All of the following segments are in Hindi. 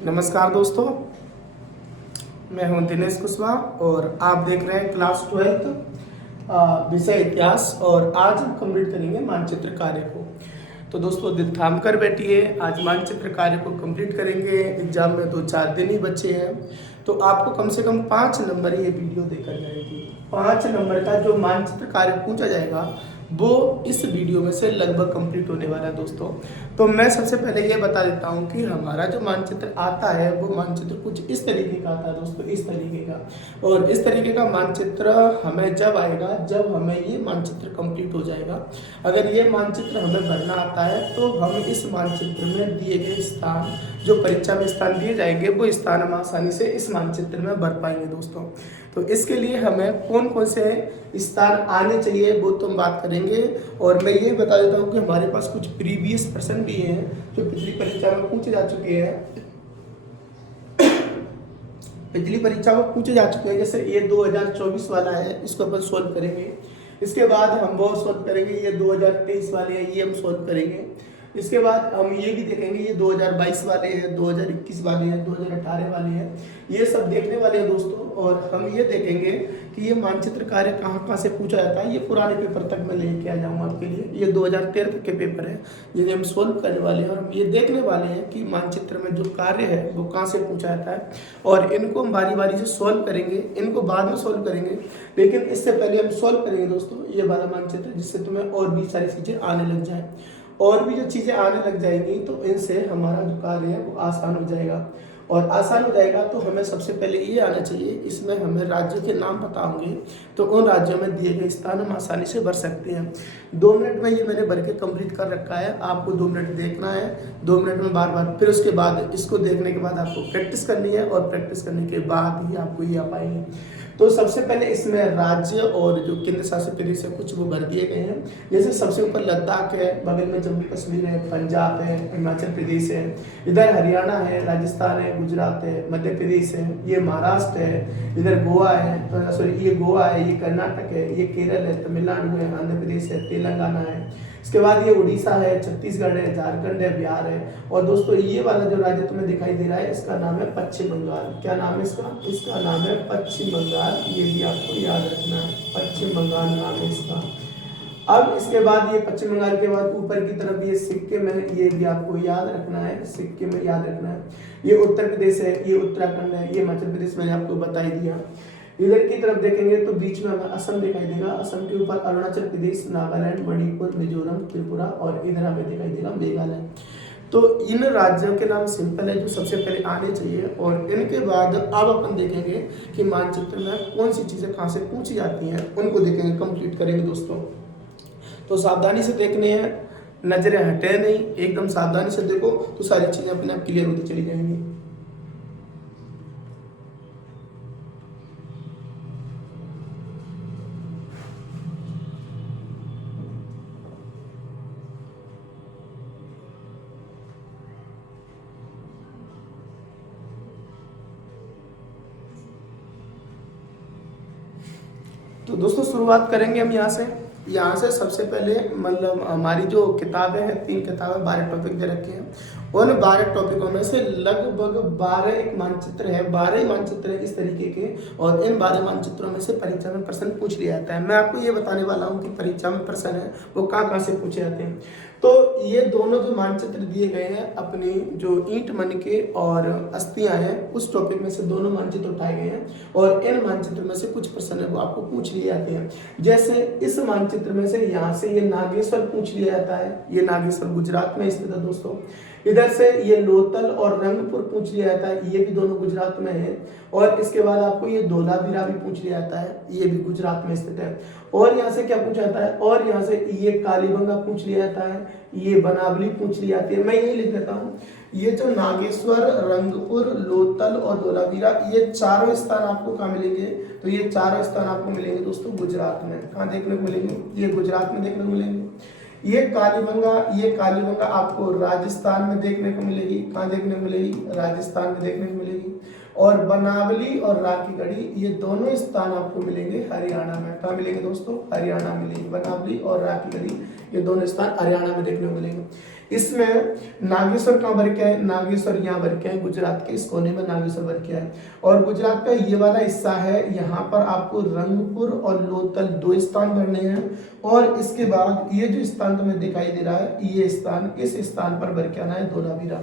नमस्कार दोस्तों, मैं हूं दिनेश कुशवाहा और आप देख रहे हैं क्लास 12 विषय इतिहास। और आज हम कंप्लीट करेंगे मानचित्र कार्य को। तो दोस्तों दिल थाम कर बैठिए, आज मानचित्र कार्य को कंप्लीट करेंगे। एग्जाम में 2-4 दिन ही बचे हैं, तो आपको कम से कम 5 नंबर ये वीडियो देकर जाएगी। 5 नंबर का जो मानचित्र कार्य पूछा जाएगा वो इस वीडियो में से लगभग कंप्लीट होने वाला है दोस्तों। तो मैं सबसे पहले ये बता देता हूँ कि हमारा जो मानचित्र आता है वो मानचित्र कुछ इस तरीके का आता है दोस्तों, इस तरीके का। और इस तरीके का मानचित्र हमें जब आएगा जब हमें ये मानचित्र कंप्लीट हो जाएगा। अगर ये मानचित्र हमें भरना आता है तो हम इस मानचित्र में दिए गए स्थान, जो परीक्षा में स्थान दिए जाएंगे, वो स्थान हम आसानी से इस मानचित्र में भर पाएंगे दोस्तों। तो इसके लिए हमें कौन कौन से स्थान आने चाहिए वो तो हम बात करेंगे। और मैं ये बता देता हूँ कि हमारे पास कुछ प्रीवियस प्रश्न भी हैं जो पिछली परीक्षा में पूछे जा चुके हैं। पिछली परीक्षा में पूछे जा चुके हैं, जैसे ये 2024 वाला है, इसको अपन सोल्व करेंगे। इसके बाद हम वो सोल्व करेंगे, ये 2023 वाले हैं, ये हम सोल्व करेंगे। इसके बाद हम ये भी देखेंगे, ये 2022 वाले हैं, 2021 वाले हैं, 2018 वाले हैं, ये सब देखने वाले हैं दोस्तों। और हम ये देखेंगे कि ये मानचित्र कार्य कहाँ कहाँ से पूछा जाता है। ये पुराने पेपर तक मैं लेके आ जाऊँगा आपके लिए। ये 2013 तक के पेपर है, ये हम सोल्व करने वाले हैं। और हम ये देखने वाले हैं कि मानचित्र में जो कार्य है वो कहाँ से पूछा जाता है, और इनको हम बारी बारी से सोल्व करेंगे। इनको बाद में सोल्व करेंगे, लेकिन इससे पहले हम सोल्व करेंगे दोस्तों ये वाला मानचित्र, जिससे तुम्हें और भी सारी चीज़ें आने लग जाए। और भी जो चीज़ें आने लग जाएंगी तो इनसे हमारा जो कार्य है वो आसान हो जाएगा। और आसान हो जाएगा तो हमें सबसे पहले ये आना चाहिए, इसमें हमें राज्यों के नाम पता होंगे, तो उन राज्यों में दिए गए स्थान हम आसानी से भर सकते हैं। 2 मिनट में ये मैंने भर के कंप्लीट कर रखा है, आपको 2 मिनट देखना है, 2 मिनट में बार बार, फिर उसके बाद इसको देखने के बाद आपको प्रैक्टिस करनी है, और प्रैक्टिस करने के बाद ही आपको ये आ पाएंगे। तो सबसे पहले इसमें राज्य और जो केंद्र शासित प्रदेश है कुछ वो भर दिए गए हैं। जैसे सबसे ऊपर लद्दाख है, बगल में जम्मू कश्मीर है, पंजाब है, हिमाचल प्रदेश है, इधर हरियाणा है, राजस्थान है, गुजरात है, मध्य प्रदेश है, ये महाराष्ट्र है, इधर गोवा है, सॉरी ये गोवा है, ये कर्नाटक है, ये केरल है, तमिलनाडु है, आंध्र प्रदेश है, तेलंगाना है। इसके बाद ये उड़ीसा है, छत्तीसगढ़ है, झारखंड है, बिहार है। और दोस्तों ये वाला जो राज्य तुम्हें दिखाई दे रहा है इसका नाम है पश्चिम बंगाल। क्या नाम है इसका? इसका नाम है पश्चिम बंगाल। ये भी आपको याद रखना है, पश्चिम बंगाल नाम है इसका। अब इसके बाद ये पश्चिम बंगाल के बाद ऊपर की तरफ ये सिक्किम है, ये भी आपको याद रखना है, सिक्किम में याद रखना है। ये उत्तर प्रदेश है, ये उत्तराखंड है, ये मध्य प्रदेश मैंने आपको बता ही दिया। इधर की तरफ देखेंगे तो बीच में हमें असम दिखाई देगा, असम के ऊपर अरुणाचल प्रदेश, नागालैंड, मणिपुर, मिजोरम, त्रिपुरा, और इधर हमें दिखाई देगा मेघालय। तो इन राज्यों के नाम सिंपल है जो सबसे पहले आने चाहिए। और इनके बाद अब अपन देखेंगे कि मानचित्र में कौन सी चीज़ें कहाँ से पूछी जाती हैं, उनको देखेंगे, कंप्लीट करेंगे दोस्तों। तो सावधानी से देखने हैं, नजरें हटे नहीं, एकदम सावधानी से देखो तो सारी चीज़ें अपने आप क्लियर होती चली जाएंगी। तो दोस्तों शुरुआत करेंगे हम यहाँ से सबसे पहले, मतलब हमारी जो किताबें हैं, 3 किताबें, 12 टॉपिक दे रखे हैं। उन 12 टॉपिकों में से लगभग 12 एक मानचित्र है, 12 ही मानचित्र है इस तरीके के। और इन 12 मानचित्रों में से परीक्षा में प्रश्न पूछ लिया जाता है। मैं आपको ये बताने वाला हूँ कि परीक्षा में प्रश्न है वो कहाँ से पूछे जाते हैं। तो ये दोनों जो मानचित्र दिए गए हैं, अपनी जो ईंट मन के और अस्थियां हैं, उस टॉपिक में से दोनों मानचित्र उठाए गए हैं। और इन मानचित्र में से कुछ प्रश्न है वो आपको पूछ लिए जाते हैं। जैसे इस मानचित्र में से यहाँ से ये नागेश्वर पूछ लिया जाता है, ये नागेश्वर गुजरात में स्थित है दोस्तों। इधर से ये लोथल और रंगपुर पूछ लिया जाता है, ये भी दोनों गुजरात में है। और इसके बाद आपको ये धोलावीरा भी पूछ लिया जाता है, ये भी गुजरात में स्थित है। और यहाँ से क्या पूछा जाता है, और यहाँ से ये कालीबंगा पूछ लिया जाता है, ये बनावली पूछ ली जाती है। मैं यही लिख देता हूँ, ये जो नागेश्वर, रंगपुर, लोथल और धोलावीरा, ये चारों स्थान आपको कहाँ मिलेंगे? तो ये चारों स्थान आपको मिलेंगे दोस्तों गुजरात में। कहाँ देखने को मिलेंगे? ये गुजरात में देखने को मिलेंगे। ये कालीबंगा आपको राजस्थान में देखने को मिलेगी। कहाँ देखने को मिलेगी? राजस्थान में देखने को मिलेगी। और बनावली और राखीगढ़ी ये दोनों स्थान आपको मिलेंगे हरियाणा में। कहाँ मिलेंगे दोस्तों? हरियाणा मिलेंगे। बनावली और राखीगढ़ी ये दोनों स्थान हरियाणा में देखने को मिलेंगे। इसमें नागेश्वर कहाँ भर के है? नागेश्वर यहाँ भर के है, गुजरात के इस कोने में नागेश्वर भर के है। और गुजरात का ये वाला हिस्सा है, यहाँ पर आपको रंगपुर और लोथल 2 स्थान भरने हैं। और इसके बाद ये जो स्थान तुम्हें दिखाई दे रहा है, ये स्थान, इस स्थान पर भर के आना है धोलावीरा।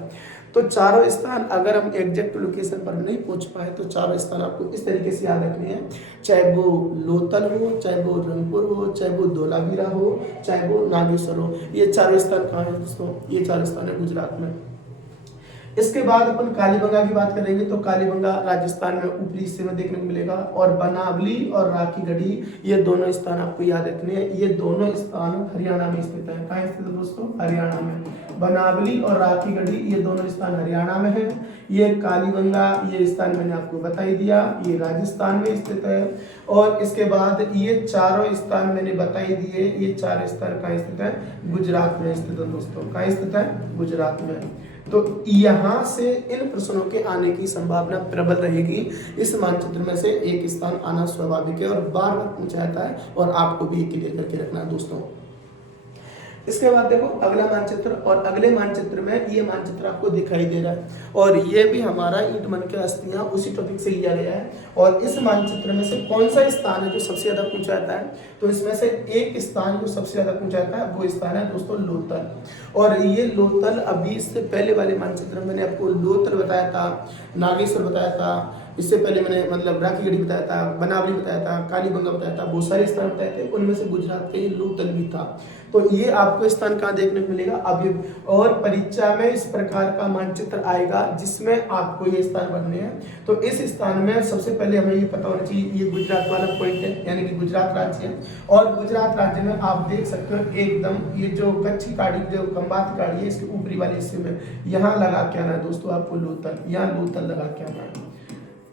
तो चारों स्थान अगर हम एग्जैक्ट लोकेशन पर नहीं पहुंच पाए तो चारों स्थान आपको इस तरीके से याद रखने हैं, चाहे वो लोथल हो, चाहे वो रंगपुर हो, चाहे वो धोलावीरा हो, चाहे वो नागेश्वर हो। ये चारों स्थान कहाँ है दोस्तों? ये चारों स्थान है गुजरात में। इसके बाद अपन कालीबंगा की बात करेंगे तो कालीबंगा राजस्थान में ऊपरी हिस्से में देखने को मिलेगा। और बनावली और राखीगढ़ी ये दोनों स्थान आपको याद रखने हैं, ये दोनों स्थान हरियाणा में स्थित है। कहाँ स्थित है दोस्तों? हरियाणा में। बनावली और राखीगढ़ी ये दोनों स्थान हरियाणा में है। ये कालीबंगा ये स्थान मैंने आपको बता ही दिया, ये राजस्थान में स्थित है। और इसके बाद ये चारों स्थान मैंने बता ही दिए, ये चार स्थान कहाँ स्थित है? गुजरात में स्थित है दोस्तों। कहाँ स्थित है? गुजरात में। तो यहाँ से इन प्रश्नों के आने की संभावना प्रबल रहेगी। इस मानचित्र में से एक स्थान आना स्वाभाविक है और बार बार पूछा जाता है और आपको भी क्लियर करके रखना है दोस्तों। इसके बाद देखो अगला मानचित्र, और अगले मानचित्र में ये मानचित्र आपको दिखाई दे रहा है और ये भी हमारा ईंट मन के अस्थियां उसी टॉपिक से लिया गया है। और इस मानचित्र में से कौन सा स्थान है जो सबसे ज्यादा पूछा जाता है? तो इसमें से एक स्थान जो सबसे ज्यादा पूछा जाता है वो स्थान है दोस्तों लोथल। और ये लोथल अभी इससे पहले वाले मानचित्र में मैंने आपको लोथल बताया था, नागेश्वर बताया था, इससे पहले मैंने मतलब राखीगढ़ी बताया था, बनावली बताया था, कालीबंगा बताया था, बहुत सारे स्थान बताए थे, उनमें से गुजरात के लोथल भी था। तो ये आपको स्थान कहाँ देखने को मिलेगा अभी। और परीक्षा में इस प्रकार का मानचित्र आएगा जिसमें आपको ये स्थान भरने हैं। तो इस स्थान में सबसे पहले हमें ये पता होना चाहिए ये गुजरात वाला पॉइंट है, यानी कि गुजरात राज्य है। और गुजरात राज्य में आप देख सकते हो एकदम ये जो कच्ची काड़ी जो खंबात काड़ी है इसके ऊपरी वाले हिस्से में यहाँ लगा के आना है दोस्तों आपको लोथल, यहाँ लोथल लगा के आना है,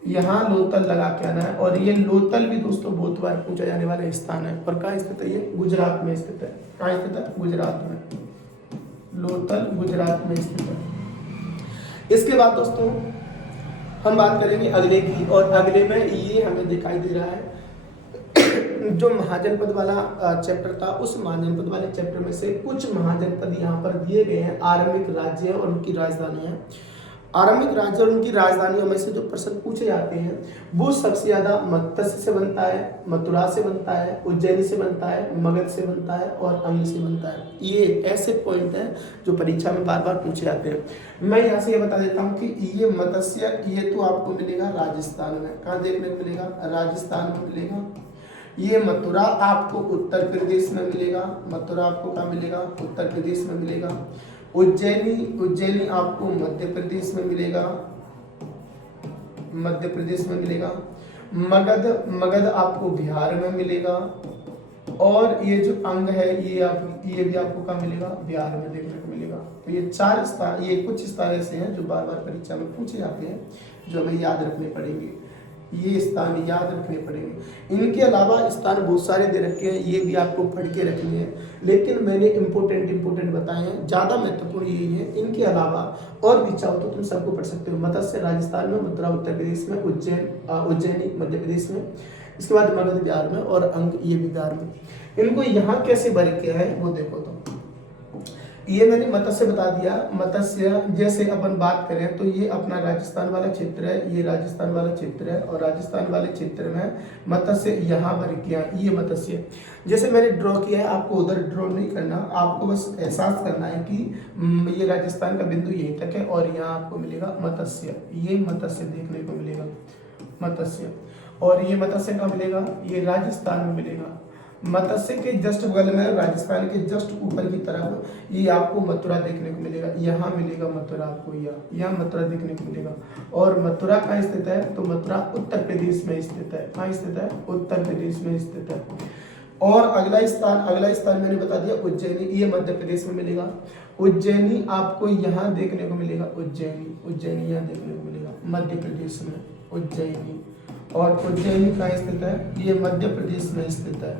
यहाँ लोथल लगा के आना है। और ये लोथल भी दोस्तों बहुत बार पूछा जाने वाला स्थान है। और कहाँ स्थित है? ये गुजरात में स्थित है। कहाँ स्थित है? गुजरात में। लोथल गुजरात में स्थित है। इसके बाद दोस्तों हम बात करेंगे अगले की, और अगले में ये हमें दिखाई दे रहा है जो महाजनपद वाला चैप्टर था, उस महाजनपद वाले चैप्टर में से कुछ महाजनपद यहाँ पर दिए गए हैं, आरंभिक राज्य और उनकी राजधानी है। आरंभिक राज्य और उनकी राजधानियों में से जो प्रश्न पूछे जाते हैं वो सबसे ज्यादा मत्स्य से बनता है, मथुरा से बनता है, उज्जैनी से बनता है, मगध से बनता है और अंग से बनता है। ये ऐसे पॉइंट हैं जो परीक्षा में बार बार पूछे जाते हैं। मैं यहाँ से ये बता देता हूँ कि ये मत्स्य ये तो आपको मिलेगा राजस्थान में। कहाँ देखने को मिलेगा? राजस्थान में मिलेगा। ये मथुरा आपको उत्तर प्रदेश में मिलेगा। मथुरा आपको कहाँ मिलेगा? उत्तर प्रदेश में मिलेगा। उज्जैनी आपको मध्य प्रदेश में मिलेगा, मध्य प्रदेश में मिलेगा। मगध आपको बिहार में मिलेगा। और ये जो अंग है ये भी आपको कहाँ मिलेगा? बिहार में देखने को मिलेगा। तो ये चार स्थान, ये कुछ स्थान ऐसे हैं जो बार बार परीक्षा में पूछे जाते हैं जो हमें याद रखने पड़ेंगे, ये स्थान याद रखने पड़ेंगे। इनके अलावा स्थान बहुत सारे दे रखे हैं, ये भी आपको पढ़ के रखने हैं, लेकिन मैंने इम्पोर्टेंट बताए हैं, ज़्यादा महत्वपूर्ण यही है। इनके अलावा और भी चाहो तो तुम सबको पढ़ सकते हो। मत्स्य राजस्थान में, मथुरा उत्तर प्रदेश में, उज्जैनी मध्य प्रदेश में, इसके बाद मगध बिहार में और अंग ये भी बिहार में। इनको यहाँ कैसे भर के है वो देखो। तो ये मैंने मत्स्य बता दिया। मत्स्य जैसे अपन बात करें तो ये अपना राजस्थान वाला क्षेत्र है, ये राजस्थान वाला क्षेत्र है और राजस्थान वाले क्षेत्र में मत्स्य यहाँ भर किया, ये मत्स्य जैसे मैंने ड्रॉ किया है, आपको उधर ड्रॉ नहीं करना, आपको बस एहसास करना है कि ये राजस्थान का बिंदु यहीं तक है और यहाँ आपको मिलेगा मत्स्य, ये मत्स्य देखने को मिलेगा मत्स्य। और ये मत्स्य कहाँ मिलेगा? ये राजस्थान में मिलेगा। मत्स्य के जस्ट बगल में राजस्थान के जस्ट ऊपर की तरफ ये आपको मथुरा देखने को मिलेगा, यहाँ मिलेगा मथुरा आपको, यहाँ मथुरा देखने को मिलेगा। और मथुरा कहाँ स्थित है? तो मथुरा उत्तर प्रदेश में स्थित है। कहाँ स्थित है? उत्तर प्रदेश में स्थित है। और अगला स्थान मैंने बता दिया उज्जैनी, ये मध्य प्रदेश में मिलेगा। उज्जैनी आपको यहाँ देखने को मिलेगा, उज्जैनी यहाँ देखने को मिलेगा मध्य प्रदेश में उज्जैनी। और उज्जैनी कहाँ स्थित है? ये मध्य प्रदेश में स्थित है,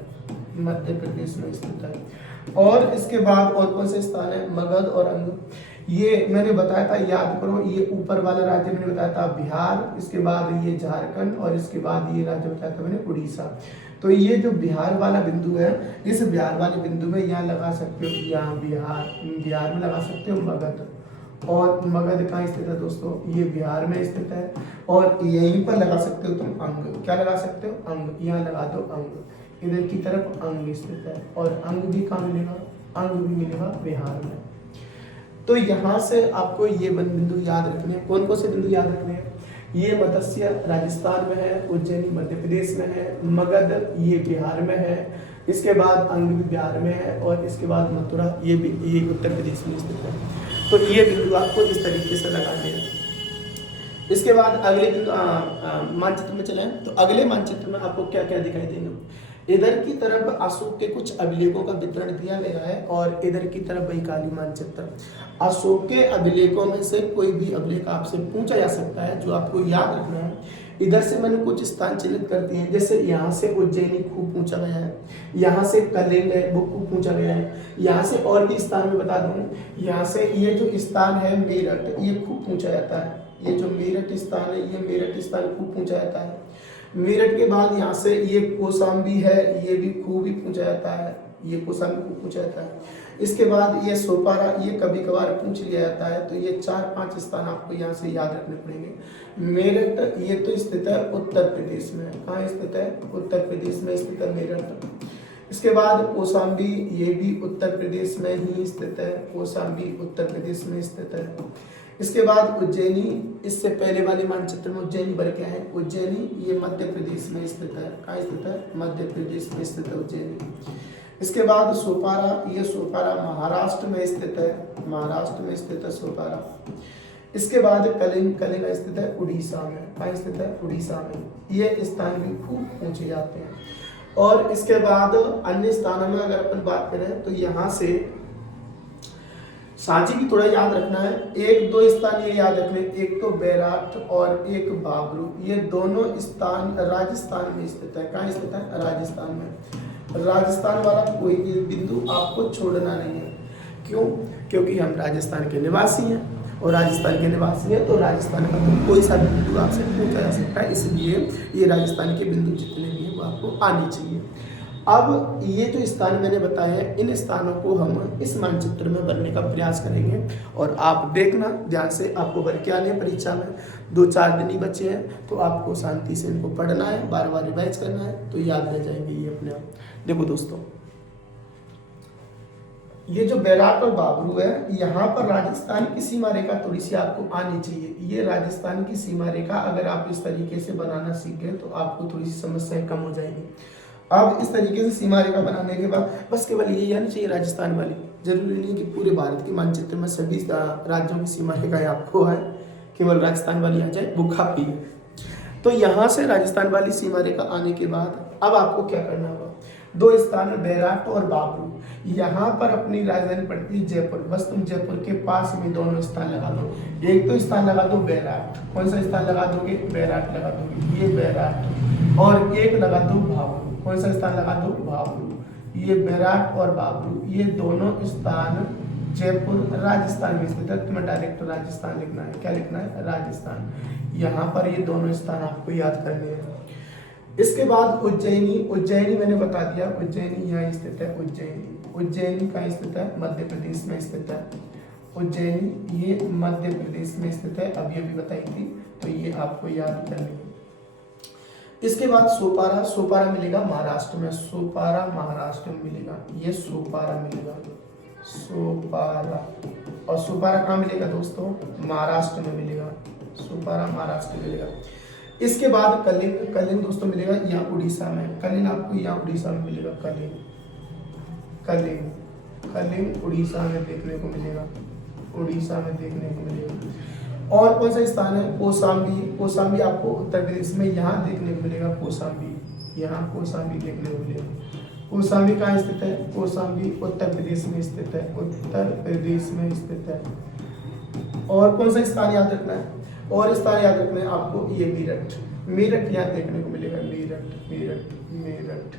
मध्य प्रदेश में स्थित है। और इसके बाद और कौन से स्थान है, मगध और अंग, ये मैंने बताया था, याद करो, ये ऊपर वाला राज्य मैंने बताया था बिहार, इसके बाद ये झारखंड और इसके बाद ये राज्य बताया था मैंने उड़ीसा। तो ये जो बिहार वाला बिंदु है, इस बिहार वाले बिंदु में यहाँ लगा सकते हो, यहाँ बिहार में लगा सकते हो मगध। और मगध कहाँ स्थित है दोस्तों, ये बिहार में स्थित है। और यहीं पर लगा सकते हो तुम अंग, क्या लगा सकते हो, अंग, यहाँ लगा दो अंग, इधर की तरफ अंग स्थित है। और अंग भी कहाँ मिलेगा, अंग भी मिलेगा बिहार में। तो यहाँ से आपको ये बिंदु याद रखने हैं। कौन कौन से बिंदु याद रखने हैं, ये मत्स्य राजस्थान में है, उज्जैनी मध्य प्रदेश में है, मगध ये बिहार में है, इसके बाद अंग भी बिहार में है, और इसके बाद मथुरा ये भी ये उत्तर प्रदेश में स्थित है। तो ये बिंदु आपको इस तरीके से लगाने हैं। इसके बाद अगले बिंदु मानचित्र में चलें, तो अगले मानचित्र में आपको क्या क्या दिखाई देगा, इधर की तरफ अशोक के कुछ अभिलेखों का वितरण दिया गया है, और इधर की तरफ वैशाली मानचित्र। अशोक के अभिलेखों में से कोई भी अभिलेख आपसे पूछा जा सकता है, जो आपको याद रखना है। इधर से मैंने कुछ स्थान चिन्हित कर दिए हैं, जैसे यहाँ से उज्जैनी खूब पूछा गया है, यहाँ से कलिंग है वो खूब पूछा गया है, यहाँ से और भी स्थान में बता दूं, यहाँ से ये जो स्थान है मेरठ, ये खूब पूछा जाता है। ये जो मेरठ स्थान है, ये मेरठ स्थान खूब पूछा जाता है। मेरठ के बाद यहाँ से ये कौशाम्बी है, ये भी खूब ही पूछा जाता है, ये कौशाम्बी खूब पूछा जाता है। इसके बाद ये सोपारा, ये कभी कभार पूछ लिया जाता है। तो ये 4-5 स्थान आपको यहाँ से याद रखने पड़ेंगे। मेरठ ये तो स्थित है उत्तर प्रदेश में, कहाँ स्थित है, उत्तर प्रदेश में स्थित है मेरठ। इसके बाद कौशाम्बी, ये भी उत्तर प्रदेश में ही स्थित है, कौशाम्बी उत्तर प्रदेश में स्थित है। इसके बाद उज्जैनी, इससे पहले वाले मानचित्र में उज्जैनी बन के है, उज्जैनी ये मध्य प्रदेश में स्थित है, कहाँ स्थित है, मध्य प्रदेश में स्थित है उज्जैनी। इसके बाद सोपारा, ये सोपारा महाराष्ट्र में स्थित है, महाराष्ट्र में स्थित है सोपारा। इसके बाद कलिंग, कलिंग स्थित है उड़ीसा में, कहाँ स्थित है, उड़ीसा में। ये स्थान भी खूब पूछे जाते हैं। और इसके बाद अन्य स्थानों में अगर अपन बात करें, तो यहाँ से सांची भी थोड़ा याद रखना है। 1-2 स्थान ये याद रखने, एक तो बैराट और एक बाबरू, ये दोनों स्थान राजस्थान में स्थित है, कहाँ स्थित है, राजस्थान में। राजस्थान वाला कोई भी बिंदु आपको छोड़ना नहीं है। क्यों, क्योंकि हम राजस्थान के निवासी हैं, और राजस्थान के निवासी हैं तो राजस्थान का तो कोई सा बिंदु आपसे पूछा जा सकता है, इसलिए ये राजस्थान के बिंदु जितने भी हैं वो आपको आने चाहिए। अब ये जो स्थान मैंने बताए हैं, इन स्थानों को हम इस मानचित्र में भरने का प्रयास करेंगे, और आप देखना ध्यान से, आपको भर के आने परीक्षा में 2-4 दिन ही बचे हैं, तो आपको शांति से इनको पढ़ना है, बार बार रिवाइज करना है, तो याद रह जाएंगे ये अपने आप। देखो दोस्तों, ये जो बैराट और बाबरू है, यहाँ पर राजस्थान की सीमा रेखा थोड़ी सी आपको आनी चाहिए। ये राजस्थान की सीमा रेखा अगर आप इस तरीके से बनाना सीख गए, तो आपको थोड़ी सी समस्याएं कम हो जाएंगी। अब इस तरीके से सीमा रेखा बनाने के बाद बस केवल यही आनी चाहिए राजस्थान वाली, जरूरी नहीं कि पूरे भारत के मानचित्र में सभी राज्यों की सीमा रेखाएं आपको आए, केवल राजस्थान वाली आ जाए वो काफी है। तो यहाँ से राजस्थान वाली सीमा रेखा आने के बाद अब आपको क्या करना होगा, 2 स्थान है बैराट और बाबरू, यहाँ पर अपनी राजधानी पड़ती है जयपुर, बस तुम जयपुर के पास में दोनों स्थान लगा दो। एक तो स्थान लगा दो बैराट, कौन सा स्थान लगा दोगे, बैराट लगा दोगे, ये बैराट, और एक लगा दो बाबरू, कौन सा स्थान लगा दो, बाबरू। ये बैराट और बाबरू ये दोनों स्थान जयपुर राजस्थान में स्थित है। तुम्हें डायरेक्ट राजस्थान लिखना है, क्या लिखना है, राजस्थान। यहाँ पर ये दोनों स्थान आपको याद करने हैं। इसके बाद उज्जैनी, उज्जैनी मैंने बता दिया, उज्जैनी यहाँ स्थित है, उज्जैनी, उज्जैनी कहाँ स्थित है, मध्य प्रदेश में स्थित है। उज्जैनी ये मध्य प्रदेश में स्थित है, अभी अभी बताई थी, तो ये आपको याद करनी है। इसके बाद सोपारा, सोपारा मिलेगा महाराष्ट्र में, सोपारा महाराष्ट्र में मिलेगा, ये सोपारा मिलेगा, सोपारा। और सोपारा कहाँ मिलेगा दोस्तों, महाराष्ट्र में मिलेगा, सोपारा महाराष्ट्र में मिलेगा। इसके बाद कलिंग, कलिंग दोस्तों मिलेगा यहाँ उड़ीसा में, कलिंग आपको यहाँ उड़ीसा में मिलेगा, कलिंग, कलिंग, कलिंग उड़ीसा में देखने को मिलेगा, उड़ीसा में देखने को मिलेगा। और कौन सा स्थान है, कौशाम्बी, कौशाम्बी आपको उत्तर प्रदेश में यहाँ देखने को मिलेगा, कौशाम्बी, यहाँ कौशाम्बी देखने को मिलेगा। कौशाम्बी कहाँ स्थित है, कौशाम्बी उत्तर प्रदेश में स्थित है, उत्तर प्रदेश में स्थित है। और कौन सा स्थान याद रखना है, और स्थान याद रखना है आपको, ये मेरठ, मेरठ यहाँ देखने को मिलेगा, मेरठ, मेरठ, मेरठ।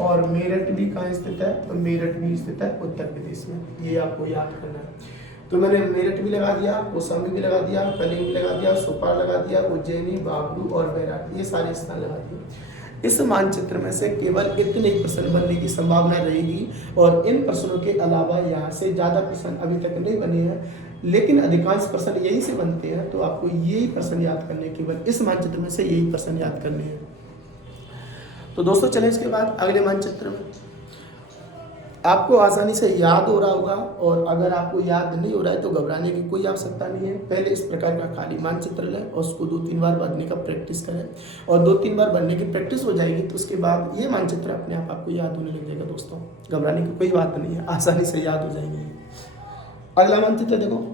और मेरठ भी कहाँ स्थित है, तो मेरठ भी स्थित है उत्तर प्रदेश में, ये आपको याद करना है। तो मैंने मेरठ भी लगा दिया, कौशाम्बी भी लगा दिया, कलिंग भी लगा दिया, सुपार लगा दिया, उज्जैनी, बावलू और बैराट, ये सारे स्थान लगा दिए। इस मानचित्र में से केवल इतने ही प्रश्न बनने की संभावना रहेगी और इन प्रश्नों के अलावा यहाँ से ज़्यादा प्रश्न अभी तक नहीं बने हैं, लेकिन अधिकांश प्रश्न यही से बनते हैं। तो आपको यही प्रश्न याद करने, केवल इस मानचित्र में से यही प्रश्न याद करने हैं। तो दोस्तों चलें इसके बाद अगले मानचित्र में। आपको आसानी से याद हो रहा होगा, और अगर आपको याद नहीं हो रहा है तो घबराने की कोई आवश्यकता नहीं है। पहले इस प्रकार का खाली मानचित्र लें और उसको 2-3 बार भरने का प्रैक्टिस करें, और 2-3 बार भरने की प्रैक्टिस हो जाएगी तो उसके बाद ये मानचित्र अपने आप आपको याद होने लग जाएगा। दोस्तों घबराने की कोई बात नहीं है, आसानी से याद हो जाएंगे। अगला मानचित्र देखो,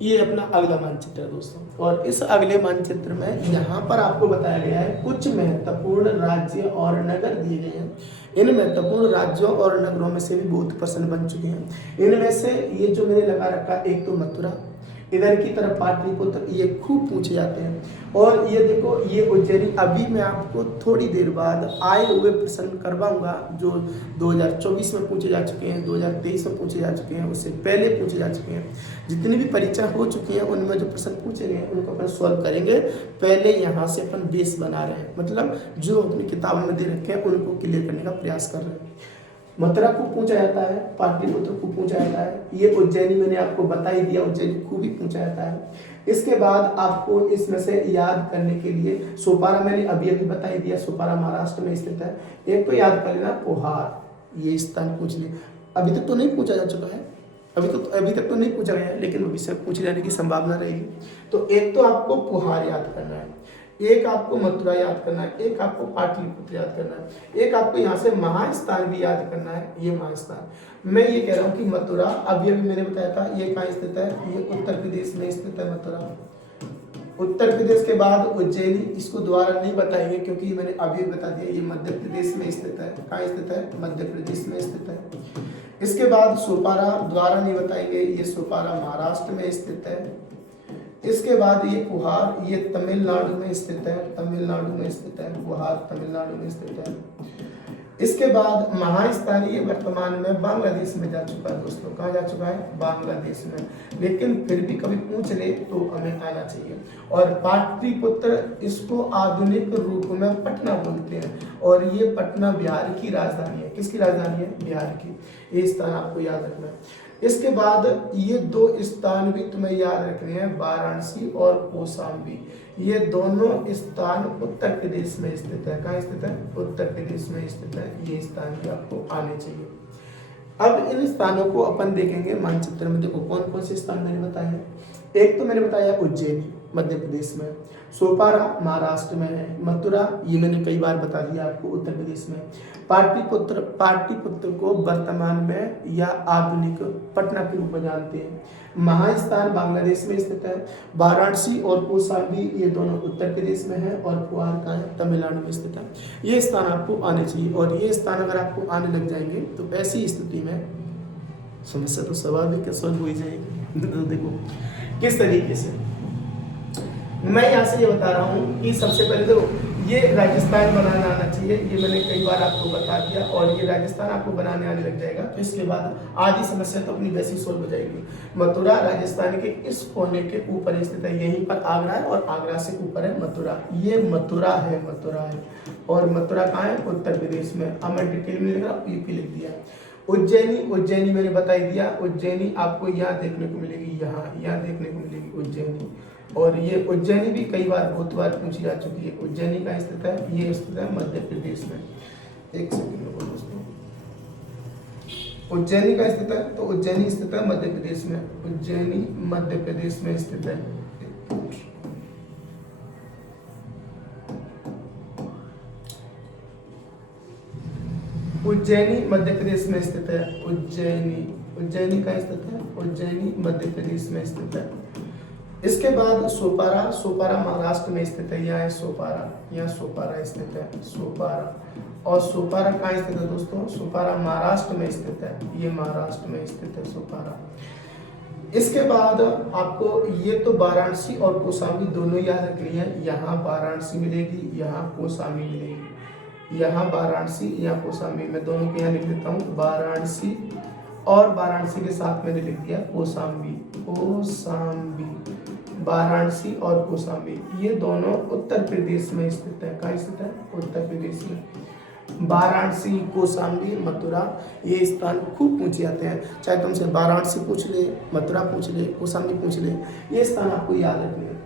ये अपना अगला मानचित्र है दोस्तों, और इस अगले मानचित्र में यहाँ पर आपको बताया गया है कुछ महत्वपूर्ण राज्य और नगर दिए गए हैं। इन महत्वपूर्ण राज्यों और नगरों में से भी बहुत प्रश्न बन चुके हैं। इनमें से ये जो मैंने लगा रखा, एक तो मथुरा, इधर की तरफ पाटलिपुत्र, ये खूब पूछे जाते हैं। और ये देखो, ये उज्जैनी, अभी मैं आपको थोड़ी देर बाद आए हुए प्रश्न करवाऊंगा जो 2024 में पूछे जा चुके हैं, 2023 में पूछे जा चुके हैं, उससे पहले पूछे जा चुके हैं। जितनी भी परीक्षा हो चुकी है उनमें जो प्रश्न पूछे गए हैं उनको अपन सॉल्व करेंगे। पहले यहाँ से अपन बेस बना रहे हैं, मतलब जो अपनी किताब में दे रखे हैं उनको क्लियर करने का प्रयास कर रहे हैं। मथुरा को पूछा जाता है, पाटलिपुत्र को पूछा जाता है, ये उज्जैनी मैंने आपको बता ही दिया, उज्जैनी को भी पूछा जाता है। इसके बाद आपको इसमें से याद करने के लिए सोपारा मैंने अभी बता ही दिया, सोपारा महाराष्ट्र में स्थित है। एक तो याद कर लेना पोहार, ये स्थान पूछ लिया। अभी तक तो नहीं पूछा जा चुका है, अभी तक तो नहीं पूछा गया है, लेकिन भविष्य में पूछे जाने की संभावना रहेगी। तो एक तो आपको पोहार याद करना है, एक आपको मथुरा याद करना है, एक आपको पाटलिपुत्र याद करना है, एक आपको यहाँ से महास्थान भी याद करना है। ये महास्थान मैं ये कह रहा हूँ कि मथुरा, अभी मैंने बताया था, ये कहाँ स्थित है, ये उत्तर प्रदेश में स्थित है मथुरा। उत्तर प्रदेश के बाद उज्जैनी, इसको दोबारा नहीं बताएंगे क्योंकि मैंने अभी बता दिया, ये मध्य प्रदेश में स्थित है। कहाँ स्थित है, मध्य प्रदेश में स्थित है। इसके बाद सोपारा द्वारा नहीं बताएंगे, ये सोपारा महाराष्ट्र में स्थित है। इसके बाद ये कुहार, ये तमिलनाडु में स्थित है, तमिलनाडु में स्थित है, कुहार तमिलनाडु में स्थित है। इसके बाद महास्थान, ये वर्तमान में बांग्लादेश में जा चुका है दोस्तों। कहाँ जा चुका है, बांग्लादेश में, लेकिन फिर भी कभी पूछ ले तो हमें आना चाहिए। और पाटलिपुत्र, इसको आधुनिक रूप में पटना बोलते हैं, और ये पटना बिहार की राजधानी है। किसकी राजधानी है, बिहार की। ये स्थान आपको याद रखना है। इसके बाद ये दो स्थान भी तुम्हें याद रखने हैं, वाराणसी और कौशाम्बी। ये दोनों स्थान उत्तर प्रदेश में स्थित है। कहाँ स्थित है, उत्तर प्रदेश में स्थित है। ये स्थान भी आपको आने चाहिए। अब इन स्थानों को अपन देखेंगे मानचित्र में। देखो कौन कौन से स्थान मैंने बताए। एक तो मैंने बताया उज्जैनी मध्य प्रदेश में, सोपारा महाराष्ट्र में है, मथुरा ये मैंने कई बार बता दिया आपको उत्तर प्रदेश में, पाटलिपुत्र को वर्तमान में या आधुनिक पटना के रूप में जानते हैं, महास्थान बांग्लादेश में स्थित है, वाराणसी और कौशाम्बी ये दोनों उत्तर प्रदेश में है, और कुहार का है तमिलनाडु में स्थित है। ये स्थान आपको आने चाहिए, और ये स्थान अगर आपको आने लग जाएंगे तो ऐसी स्थिति में समस्या तो स्वाभाविक सॉल्व हो ही जाएगी। तो देखो किस तरीके से मैं यहाँ से ये बता रहा हूँ कि सबसे पहले देखो ये राजस्थान बनाना आना चाहिए, ये मैंने कई बार आपको बता दिया, और ये राजस्थान आपको बनाने आने लग जाएगा तो इसके बाद आधी समस्या तो अपनी वैसी सोल्व हो जाएगी। मथुरा राजस्थान के इस कोने के ऊपर स्थित है, यहीं पर आगरा है, और आगरा से ऊपर है मथुरा। ये मथुरा है, मथुरा है, और मथुरा कहाँ है, उत्तर प्रदेश में। अब मैं डिटेल में लिख रहा हूँ, यूपी लिख दिया। उज्जैनी मैंने बता ही दिया, उज्जैनी आपको यहाँ देखने को मिलेगी, यहाँ देखने को मिलेगी उज्जैनी। और ये उज्जैनी भी कई बार बहुत बार पूछी जा चुकी है। उज्जैनी का स्थित है, ये स्थित है मध्य प्रदेश में। एक सेकंड रुको दोस्तों, उज्जैनी का स्थित है, तो उज्जैनी स्थित है मध्य प्रदेश में, उज्जैनी मध्य प्रदेश में स्थित है। उज्जैनी मध्य प्रदेश में स्थित है, उज्जैनी का स्थित है, उज्जैनी मध्य प्रदेश में स्थित है। इसके बाद सोपारा महाराष्ट्र में स्थित है, यहाँ है सोपारा, यहाँ सोपारा स्थित है, सोपारा। और सोपारा कहाँ स्थित है दोस्तों, सोपारा महाराष्ट्र में स्थित है, ये महाराष्ट्र में स्थित है सोपारा। इसके बाद आपको ये तो वाराणसी और कौशाम्बी दोनों याद रखनी है, यहाँ वाराणसी मिलेगी, यहाँ कौशाम्बी मिलेगी। यहाँ वाराणसी, यहाँ कौशाम्बी, मैं दोनों के यहाँ लिख देता हूँ, वाराणसी और वाराणसी के साथ मैंने लिख दिया कौशाम्बी, वाराणसी और कौशाम्बी, ये दोनों उत्तर प्रदेश में स्थित है। कहाँ स्थित है? उत्तर प्रदेश में। वाराणसी, कौशाम्बी, मथुरा, ये स्थान खूब पूछे जाते हैं, चाहे तुमसे वाराणसी पूछ ले, मथुरा पूछ ले, कौशाम्बी पूछ ले, ये स्थान आपको याद रखने हैं।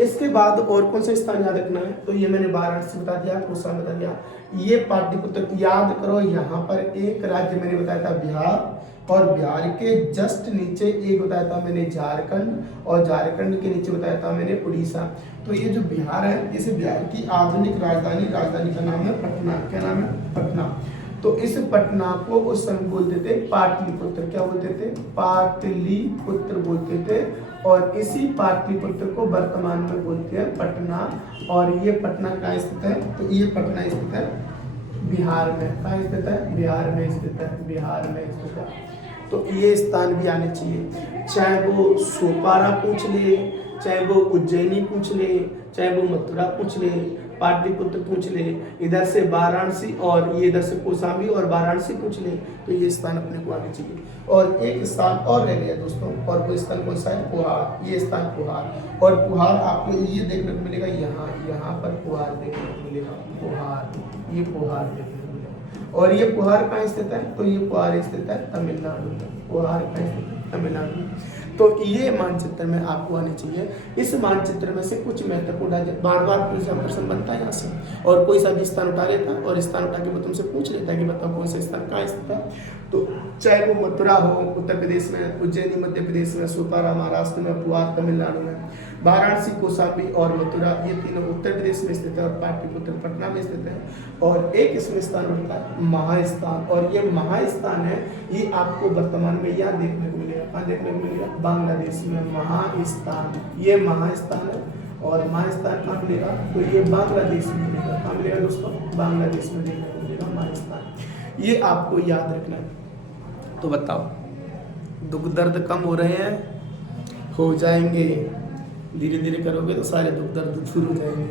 इसके बाद और कौन सा स्थान याद रखना है? तो ये मैंने वाराणसी बता दिया, कौशाम्बी बता दिया। ये पाटलिपुत्र याद करो, यहाँ पर एक राज्य मैंने बताया था बिहार, और बिहार के जस्ट नीचे एक बताया था मैंने झारखंड, और झारखंड के नीचे बताया था मैंने उड़ीसा। तो ये जो बिहार है, इस बिहार की आधुनिक राजधानी का नाम है पटना। क्या नाम है? पटना। तो इस पटना को उस समय बोलते थे पाटलिपुत्र। क्या बोलते थे? पाटलिपुत्र बोलते थे। और इसी पाटलिपुत्र को वर्तमान में बोलते हैं पटना। और ये पटना कहाँ स्थित है? तो ये पटना स्थित है बिहार में। कहाँ स्थित है? बिहार में स्थित है, बिहार में स्थित है। तो ये स्थान भी आने चाहिए, चाहे वो सोपारा पूछ ले, चाहे वो उज्जैनी पूछ ले, चाहे वो मथुरा पूछ ले, पाटलिपुत्र पूछ ले, इधर से वाराणसी और ये इधर से कौशाम्बी और वाराणसी पूछ ले, तो ये स्थान अपने को आने चाहिए। और एक स्थान और रह गया दोस्तों, और वो स्थान कौन सा है? पुहाड़। ये स्थान पुहाड़, और पुहाड़ आपको ये देखने को मिलेगा, यहाँ पर पुहाड़ देखने को मिलेगा, पुहाड़, ये पुहाड़ देखने को मिलेगा। और ये पुहाड़ कहाँ स्थित है? तो ये पुहाड़ स्थित है तमिलनाडु में। पुहाड़ कहाँ स्थित है? तमिलनाडु में। तो ये मानचित्र में आपको आने चाहिए। इस मानचित्र में से कुछ महत्वपूर्ण राज्य, बार बार प्रश्न बनता है यहाँ से, और कोई सा भी स्थान उठा लेता है और स्थान उठा के वो तुमसे पूछ लेता है कि बताओ कौन सा स्थान कहाँ स्थित है। तो चाहे वो मथुरा हो उत्तर प्रदेश में, उज्जैनी मध्य प्रदेश में, सोपारा महाराष्ट्र में, पुहाड़ तमिलनाडु में, वाराणसी, कौशाम्बी और मथुरा ये तीनों उत्तर प्रदेश में स्थित है, और पाटलिपुत्र पटना में स्थित है। और एक इसमें स्थान उठता है महास्थान, और ये महास्थान है, ये आपको वर्तमान में यहाँ देखने को मिलेगा। कहाँ देखने को मिलेगा? बांग्लादेश में महास्थान, ये महास्थान है। और महास्थान कहाँ मिलेगा? तो ये बांग्लादेश में मिलेगा। कहाँ मिलेगा दोस्तों? बांग्लादेश में देखने को मिलेगा महास्थान। ये आपको याद रखना है। तो बताओ, दुख दर्द कम हो रहे हैं? हो जाएंगे, धीरे धीरे करोगे तो सारे दुख दर्द दूर हो जाएंगे।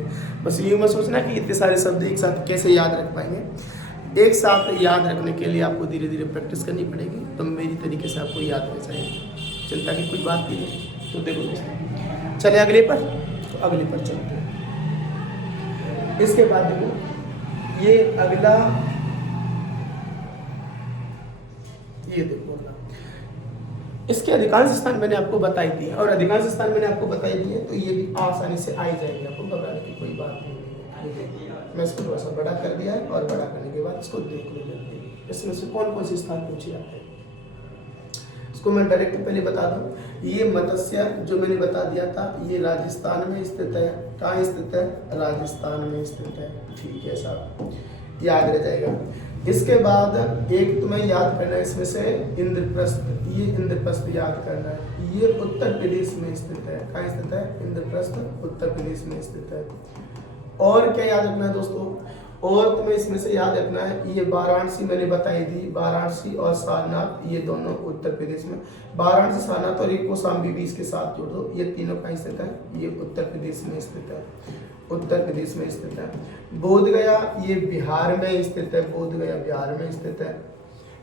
बस ये मत सोचना कि इतने सारे शब्द एक साथ कैसे याद रख पाएंगे। एक साथ याद रखने के लिए आपको धीरे धीरे प्रैक्टिस करनी पड़ेगी, तो मेरी तरीके से आपको याद रह जाएगी। चिंता की कोई बात नहीं है। तो देखो दोस्तों, चले अगले पर। तो अगले पर चलते हैं। इसके बाद देखो, ये अगला, ये देखो, इसके अधिकांश स्थान मैंने आपको बताई दिए, और अधिकांश स्थान मैंने आपको बताई दिए, तो ये भी आसानी से आ ही जाएंगे, आपको घबराने की कोई बात नहीं है। मैं इसको थोड़ा सा बड़ा कर दिया है, और बड़ा करने के बाद इसको देख लो जल्दी, इसमें से कौन कौन से स्थान पूछे जाते हैं। इसको मैं डायरेक्ट पहले बता दूं, ये मत्स्य जो मैंने बता दिया था, ये राजस्थान में स्थित है। कहाँ स्थित है? राजस्थान में स्थित है। ठीक है साहब, याद रह जाएगा। इसके बाद एक तुम्हें याद करना है इसमें से इंद्रप्रस्थ, ये इंद्रप्रस्थ याद करना है। ये उत्तर प्रदेश में स्थित है। कहाँ स्थित है? इंद्रप्रस्थ उत्तर प्रदेश में स्थित है। और क्या याद रखना है दोस्तों? और तुम्हें इसमें से याद रखना है, ये वाराणसी मैंने बताई थी, वाराणसी और सारनाथ ये दोनों उत्तर प्रदेश में। वाराणसी, सारनाथ और ये कौशाम्बी भी इसके साथ जोड़ दो, ये तीनों कहाँ स्थित है? ये उत्तर प्रदेश में स्थित है, उत्तर प्रदेश में स्थित है। बोधगया ये बिहार में स्थित है, बोधगया बिहार में स्थित है,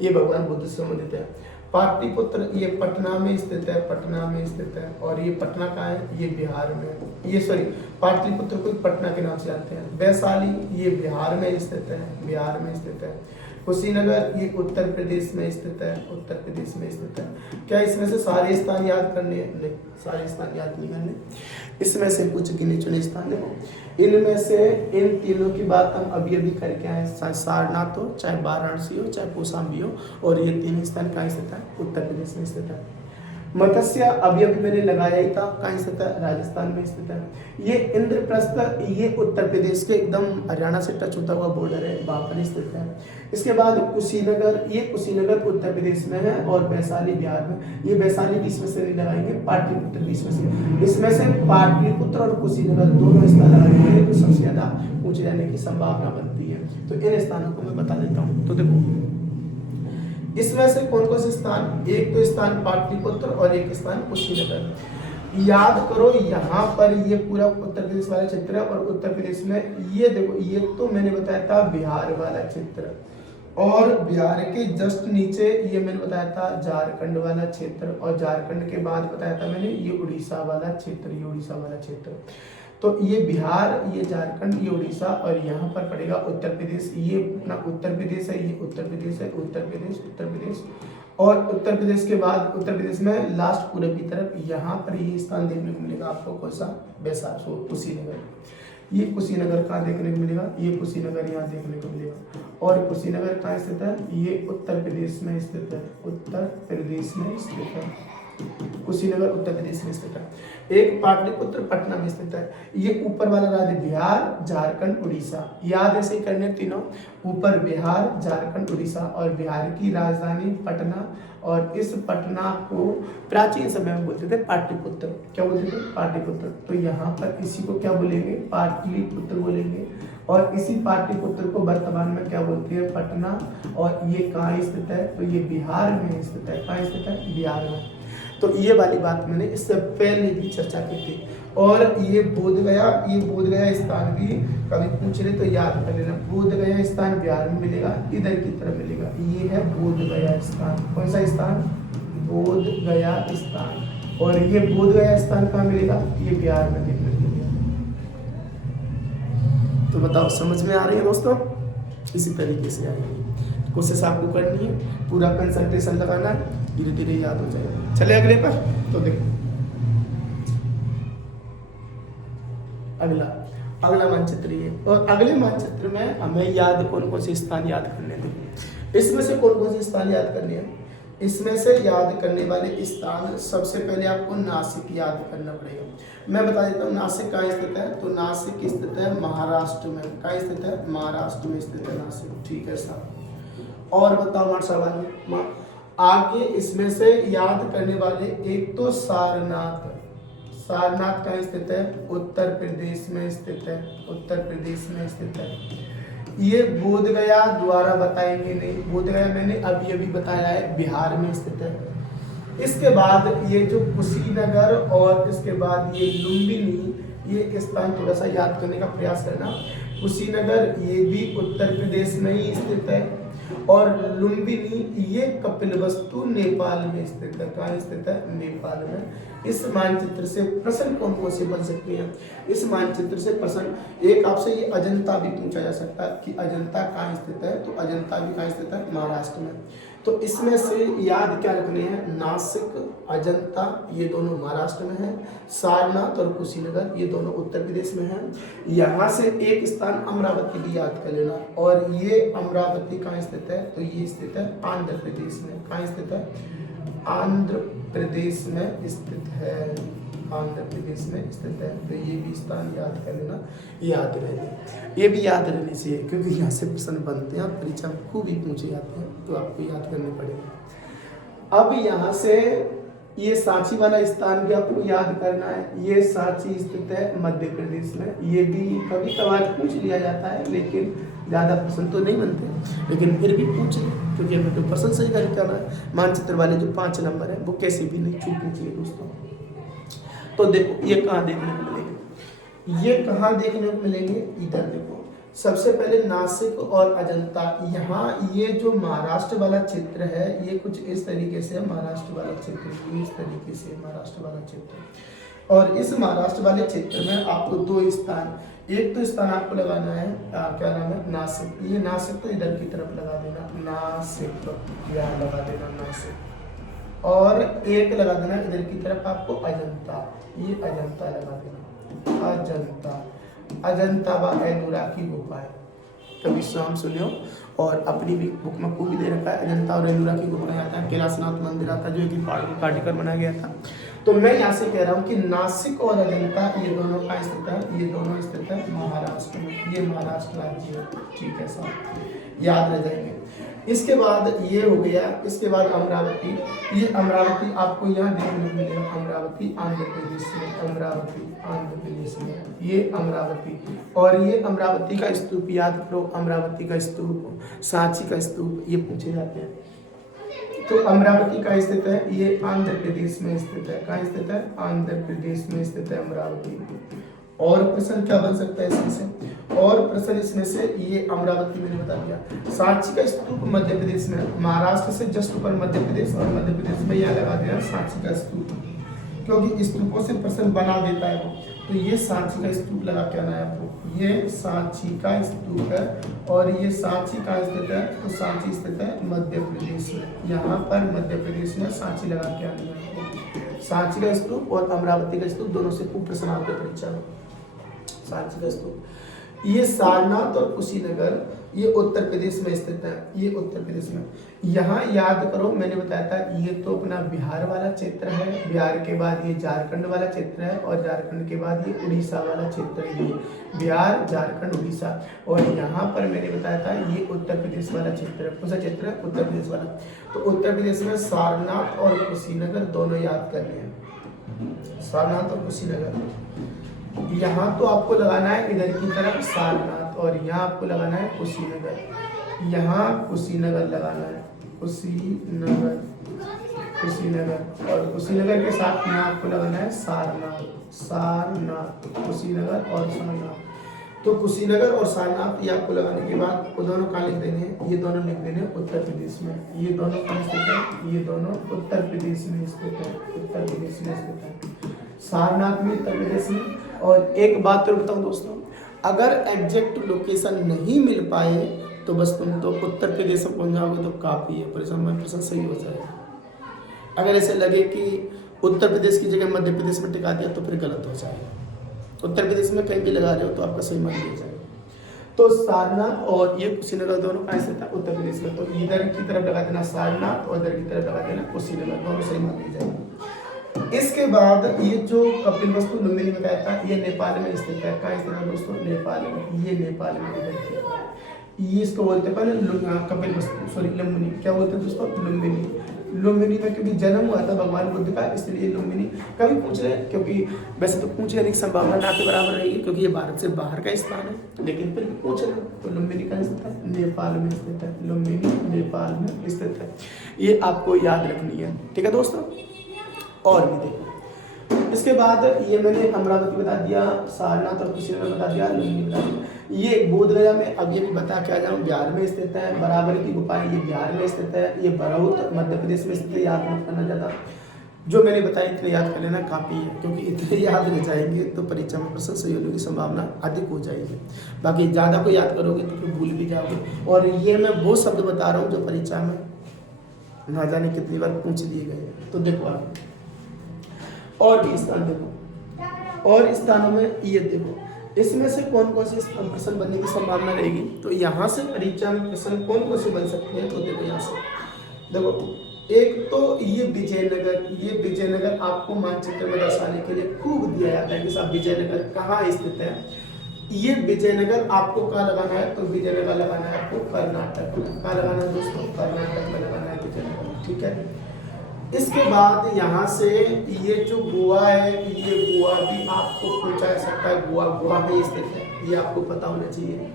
ये भगवान बुद्ध से संबंधित है। पाटलिपुत्र ये पटना में स्थित है, पटना में स्थित है। और ये पटना कहाँ है? ये बिहार में। ये सॉरी, पाटलिपुत्र को पटना के नाम से जानते हैं। वैशाली ये बिहार में स्थित है, बिहार में स्थित है। कुशीनगर ये उत्तर प्रदेश में स्थित है, उत्तर प्रदेश में स्थित है। क्या इसमें से सारे स्थान याद करने हैं? नहीं, सारे स्थान याद नहीं करने। इसमें से कुछ गिने चुने स्थान देखो, इनमें से इन तीनों की बात हम अभी अभी करके आए, चाहे सारनाथ हो, चाहे वाराणसी हो, चाहे कौशाम्बी हो, और ये तीन स्थान कहाँ स्थित है? उत्तर प्रदेश में स्थित है। मत्स्य अभी अभी मैंने लगाया ही था, कहाँ स्थित है? राजस्थान में स्थित है। ये इंद्रप्रस्थ ये उत्तर प्रदेश के एकदम हरियाणा से टच होता हुआ बॉर्डर है, वहाँ पर स्थित है। इसके बाद कुशीनगर, ये कुशीनगर उत्तर प्रदेश में है, और वैशाली बिहार में। ये वैशाली बीच में से नहीं लगाएंगे, पाटलिपुत्र बीच में से। इसमें से पाटलिपुत्र और कुशीनगर दोनों स्थान लगाएंगे तो सबसे ज्यादा पूछे जाने की संभावना बनती है। तो इन स्थानों को मैं बता देता हूँ। तो देखो, इसमें से कौन कौन से स्थान, एक तो स्थान पाटलिपुत्र और एक स्थान कुशीनगर। याद करो यहाँ पर ये पूरा उत्तर प्रदेश वाला क्षेत्र है और उत्तर प्रदेश में ये देखो ये तो मैंने बताया था बिहार वाला क्षेत्र और बिहार के जस्ट नीचे ये मैंने बताया था झारखंड वाला क्षेत्र और झारखंड के बाद बताया था मैंने ये उड़ीसा वाला क्षेत्र, ये उड़ीसा वाला क्षेत्र। तो ये बिहार, ये झारखंड, ये उड़ीसा और यहाँ पर पड़ेगा उत्तर प्रदेश। ये अपना उत्तर प्रदेश है, ये उत्तर प्रदेश है, उत्तर प्रदेश, उत्तर प्रदेश और उत्तर प्रदेश के बाद उत्तर प्रदेश में लास्ट पूरब की तरफ यहाँ पर ये स्थान देखने को मिलेगा आपको। कौन सा? वैसा कुशीनगर। ये कुशीनगर कहाँ देखने को मिलेगा? ये कुशीनगर यहाँ देखने को मिलेगा। और कुशीनगर कहाँ स्थित है? ये उत्तर प्रदेश में स्थित है, उत्तर प्रदेश में स्थित है। कुशीनगर उत्तर प्रदेश में स्थित है। एक पाटलिपुत्र पटना में स्थित है। ये ऊपर वाला राज्य बिहार, झारखंड, उड़ीसा। याद ऐसे करने तीनों, ऊपर बिहार, झारखंड, उड़ीसा और बिहार की राजधानी पटना। और इस पटना को प्राचीन समय में बोलते थे पाटलिपुत्र। क्या बोलते थे? पाटलिपुत्र। तो यहाँ पर इसी को क्या बोलेंगे? पाटलिपुत्र बोलेंगे। और इसी पाटलिपुत्र को वर्तमान में क्या बोलते हैं? पटना। और ये कहाँ स्थित है? तो ये बिहार में स्थित है। कहाँ स्थित है? बिहार में। तो ये वाली बात मैंने इससे पहले भी चर्चा की थी। और ये बोधगया स्थान भी कभी पूछ रहे तो याद कर लेना। बोधगया स्थान बिहार में मिलेगा, इधर की तरफ मिलेगा। ये है बोधगया स्थान। कौन सा स्थान? बोधगया स्थान। और ये बोधगया स्थान कहाँ मिलेगा? ये बिहार में देखने को मिलेगा। तो बताओ समझ में आ रही है दोस्तों? इसी तरीके से आएगी। कोशिश आपको करनी है, पूरा कंसंट्रेशन लगाना है, धीरे धीरे याद हो जाएगा। चले अगले पर। तो देखो अगला मानचित्र ये। और अगले मानचित्र में हमें याद कौन कौन से स्थान याद करने थे। इसमें से कौन कौन से स्थान याद करने हैं? इसमें से याद करने वाले स्थान सबसे पहले आपको नासिक याद करना पड़ेगा। मैं बता देता हूँ नासिक कहाँ स्थित है। तो नासिक स्थित है महाराष्ट्र में। कहाँ स्थित है? महाराष्ट्र में स्थित है नासिक। ठीक है साहब। और बताओ हमारे सवाल आगे इसमें से याद करने वाले, एक तो सारनाथ। सारनाथ कहाँ स्थित है? उत्तर प्रदेश में स्थित है, उत्तर प्रदेश में स्थित है। ये बोधगया द्वारा बताएंगे नहीं, बोधगया मैंने अभी अभी बताया है बिहार में स्थित है। इसके बाद ये जो कुशीनगर और इसके बाद ये लुम्बिनी, ये स्थान थोड़ा सा याद करने का प्रयास करना। कुशीनगर ये भी उत्तर प्रदेश में ही स्थित है और लुम्बिनी ये कपिलवस्तु नेपाल में स्थित है। कहाँ स्थित है? नेपाल में। इस मानचित्र से प्रश्न कौन कौन से बन सकते हैं? इस मानचित्र से प्रश्न एक आपसे ये अजंता भी पूछा जा सकता है कि अजंता कहाँ स्थित है। तो अजंता भी कहाँ स्थित है? महाराष्ट्र में। तो इसमें से याद क्या रखने हैं? नासिक, अजंता ये दोनों महाराष्ट्र में हैं। सारनाथ और कुशीनगर ये दोनों उत्तर प्रदेश में हैं। यहाँ से एक स्थान अमरावती भी याद कर लेना। और ये अमरावती कहाँ स्थित है? तो ये स्थित है आंध्र प्रदेश में। कहाँ स्थित है? आंध्र प्रदेश में स्थित है, आंध्र प्रदेश में स्थित है। तो ये भी स्थान याद कर लेना, याद रहने। ये भी याद रहने चाहिए क्योंकि यहाँ से प्रश्न बनते हैं, परीक्षा में खूब ही पूछे जाते हैं, तो आपको याद करने पड़ेगा। अब यहाँ से ये सांची वाला स्थान भी आपको याद करना है। ये सांची स्थित है मध्य प्रदेश में। ये भी कभी कभार पूछ लिया जाता है लेकिन ज़्यादा प्रश्न तो नहीं बनते, लेकिन फिर भी पूछ ले क्योंकि हमें तो प्रश्न सही करना है। मानचित्र वाले जो 5 नंबर है वो कैसे भी नहीं छूटनी चाहिए दोस्तों। तो देखो ये कहाँ देखने को मिलेंगे? ये कहाँ देखने को मिलेंगे? इधर देखो। सबसे पहले नासिक और अजंता। यहाँ ये जो महाराष्ट्र वाला क्षेत्र है ये कुछ इस तरीके से महाराष्ट्र वाला क्षेत्र, इस तरीके से महाराष्ट्र वाला क्षेत्र। और इस महाराष्ट्र वाले क्षेत्र में आपको 2 स्थान, एक तो स्थान आपको लगाना है क्या नाम है? नासिक। ये नासिक तो इधर की तरफ लगा देना, नासिक यहाँ लगा देना नासिक। और एक लगा देना इधर की तरफ आपको अजंता, ये अजंता लगा देना, अजंता। अजंता व एलोरा की गुफा है, कभी शाम सुनियो। और अपनी भी बुक में को भी दे रखा है, अजंता और एलोरा की गुफा आता है, कैलाशनाथ मंदिर आता है जो कि पाटिकर बनाया गया था। तो मैं यहाँ से कह रहा हूँ कि नासिक और अजंता ये दोनों का स्थित है, ये दोनों स्थित है महाराष्ट्र में। ये महाराष्ट्र राज्य है, ठीक है साहब, याद रह जाएंगे। इसके बाद ये हो गया, इसके बाद अमरावती। ये अमरावती आपको यहाँ देखने को मिलेगा, अमरावती आंध्र प्रदेश में, अमरावती आंध्र प्रदेश में, ये अमरावती। और ये अमरावती का स्तूप याद करो, अमरावती का स्तूप, सांची का स्तूप, ये पूछे जाते हैं। तो अमरावती कहाँ स्थित है? ये आंध्र प्रदेश में स्थित है। कहाँ स्थित है? आंध्र प्रदेश में स्थित है अमरावती। और प्रश्न क्या बन सकता है इसमें से? और प्रश्न इसमें से ये अमरावती मैंने बता दिया। सांची का स्तूप मध्य प्रदेश में, महाराष्ट्र से जस्ट ऊपर मध्य प्रदेश, और मध्य प्रदेश में यह लगा दिया सांची का स्तूप, क्योंकि स्तूपों से प्रश्न बना देता है वो। तो ये सांची का स्तूप लगा के आना है आपको। ये सांची का स्तूप है और ये सांची कहाँ स्थित है? तो सांची स्थित है मध्य प्रदेश में। यहाँ पर मध्य प्रदेश में सांची लगा के आनी है आपको। सांची का स्तूप और अमरावती का स्तूप दोनों से खूब प्रश्न आते हैं परीक्षा में। सांची का स्तूप, ये सारनाथ और कुशीनगर ये उत्तर प्रदेश में स्थित है। ये उत्तर प्रदेश में, यहाँ याद करो मैंने बताया था ये तो अपना बिहार वाला क्षेत्र है, बिहार के बाद ये झारखंड वाला क्षेत्र है, और झारखंड के बाद ये उड़ीसा वाला क्षेत्र है। ये बिहार, झारखंड, उड़ीसा, और यहाँ पर मैंने बताया था ये उत्तर प्रदेश वाला क्षेत्र है। कौन सा क्षेत्र है? उत्तर प्रदेश वाला। तो उत्तर प्रदेश में सारनाथ और कुशीनगर दोनों याद करने हैं। सारनाथ और कुशीनगर, यहाँ तो आपको लगाना है इधर की तरफ सारनाथ, और यहाँ आपको लगाना है कुशीनगर। यहाँ कुशीनगर लगाना है, कुशीनगर, कुशीनगर, और कुशीनगर के साथ यहाँ आपको लगाना है सारनाथ, सारनाथ, कुशीनगर और सारनाथ। तो कुशीनगर और सारनाथ ये आपको लगाने के बाद वो दोनों कहाँ लिख देने हैं? ये दोनों लिख देने हैं उत्तर प्रदेश में। ये दोनों कहाँ स्थित है? ये दोनों उत्तर प्रदेश में स्थित है। उत्तर प्रदेश में स्थित है, सारनाथ में, उत्तर प्रदेश में। और एक बात तो बताऊं दोस्तों, अगर एग्जैक्ट लोकेशन नहीं मिल पाए तो बस तुम तो उत्तर प्रदेश में पहुंच जाओगे तो काफ़ी है, प्रश्न सही हो जाएगा। अगर ऐसे लगे कि उत्तर प्रदेश की जगह मध्य प्रदेश में टिका दिया तो फिर गलत हो जाएगा। उत्तर प्रदेश में कहीं भी लगा रहे हो तो आपका सही मान लिया जाएगा। तो सारनाथ और ये कुशीनगर दोनों कहाँ स्थित है? उत्तर प्रदेश में। तो इधर की तरफ लगा देना सारनाथ और इधर की तरफ लगा देना कुशीनगर, दोनों सही मान ली जाएगी। इसके बाद ये जो कपिलवस्तु लुम्बिनी बताया था ये नेपाल में स्थित है। कहाँ स्थित है दोस्तों? नेपाल में। ये नेपाल में ये इसको बोलते हैं पहले कपिलवस्तु, सॉरी लुम्बिनी, क्या बोलते हैं दोस्तों? लुम्बिनी। लुम्बिनी में क्योंकि जन्म हुआ था भगवान बुद्ध का, इसलिए लुम्बिनी। कभी पूछ रहे हैं, क्योंकि वैसे तो पूछने की संभावना ना के बराबर रहेगी क्योंकि ये भारत से बाहर का स्थान है, लेकिन फिर भी पूछ रहे हैं। तो लुम्बिनी कहाँ स्थित है? नेपाल में स्थित है। लुम्बिनी नेपाल में स्थित है, ये आपको याद रखनी है। ठीक है दोस्तों, और भी देखो। इसके बाद ये मैंने अमरावती बता दिया, सारनाथ और कुशीनगर बता दिया, लुम्बिनी बता दिया। ये बोधगया में अब ये भी बता के आ जाऊँ, बिहार में स्थित है। बराबर की गुफाएं ये बिहार में स्थित है। ये बरौत मध्य प्रदेश में स्थित है। याद मत करना ज़्यादा, जो मैंने बताया इतने याद कर लेना काफ़ी है, क्योंकि इतने याद रह जाएंगे तो परीक्षा में प्रश्न सही होने की संभावना अधिक हो जाएगी। बाकी ज़्यादा को याद करोगे तो फिर भूल भी जाओगे। और ये मैं वो शब्द बता रहा हूँ जो परीक्षा में ना जाने कितनी बार पूछ लिए गए। तो देखो आप और भी स्थान देखो, और स्थानों में ये देखो, इसमें से कौन कौन से प्रश्न बनने की संभावना रहेगी। तो यहाँ से परीक्षा में प्रश्न कौन कौन से बन सकते हैं? तो देखो यहाँ से देखो, एक तो ये विजयनगर आपको मानचित्र में दर्शाने के लिए खूब दिया जाता है कि साहब विजयनगर कहाँ स्थित है। ये विजयनगर आपको कहाँ लगाना है? तो विजयनगर लगाना है आपको कर्नाटक में। कहाँ लगाना है दोस्तों? कर्नाटक में लगाना है विजयनगर। ठीक है, इसके बाद यहाँ से ये जो गोवा है, ये गोवा भी आपको पूछा जा सकता है। गोवा में स्थित है, ये आपको पता होना चाहिए।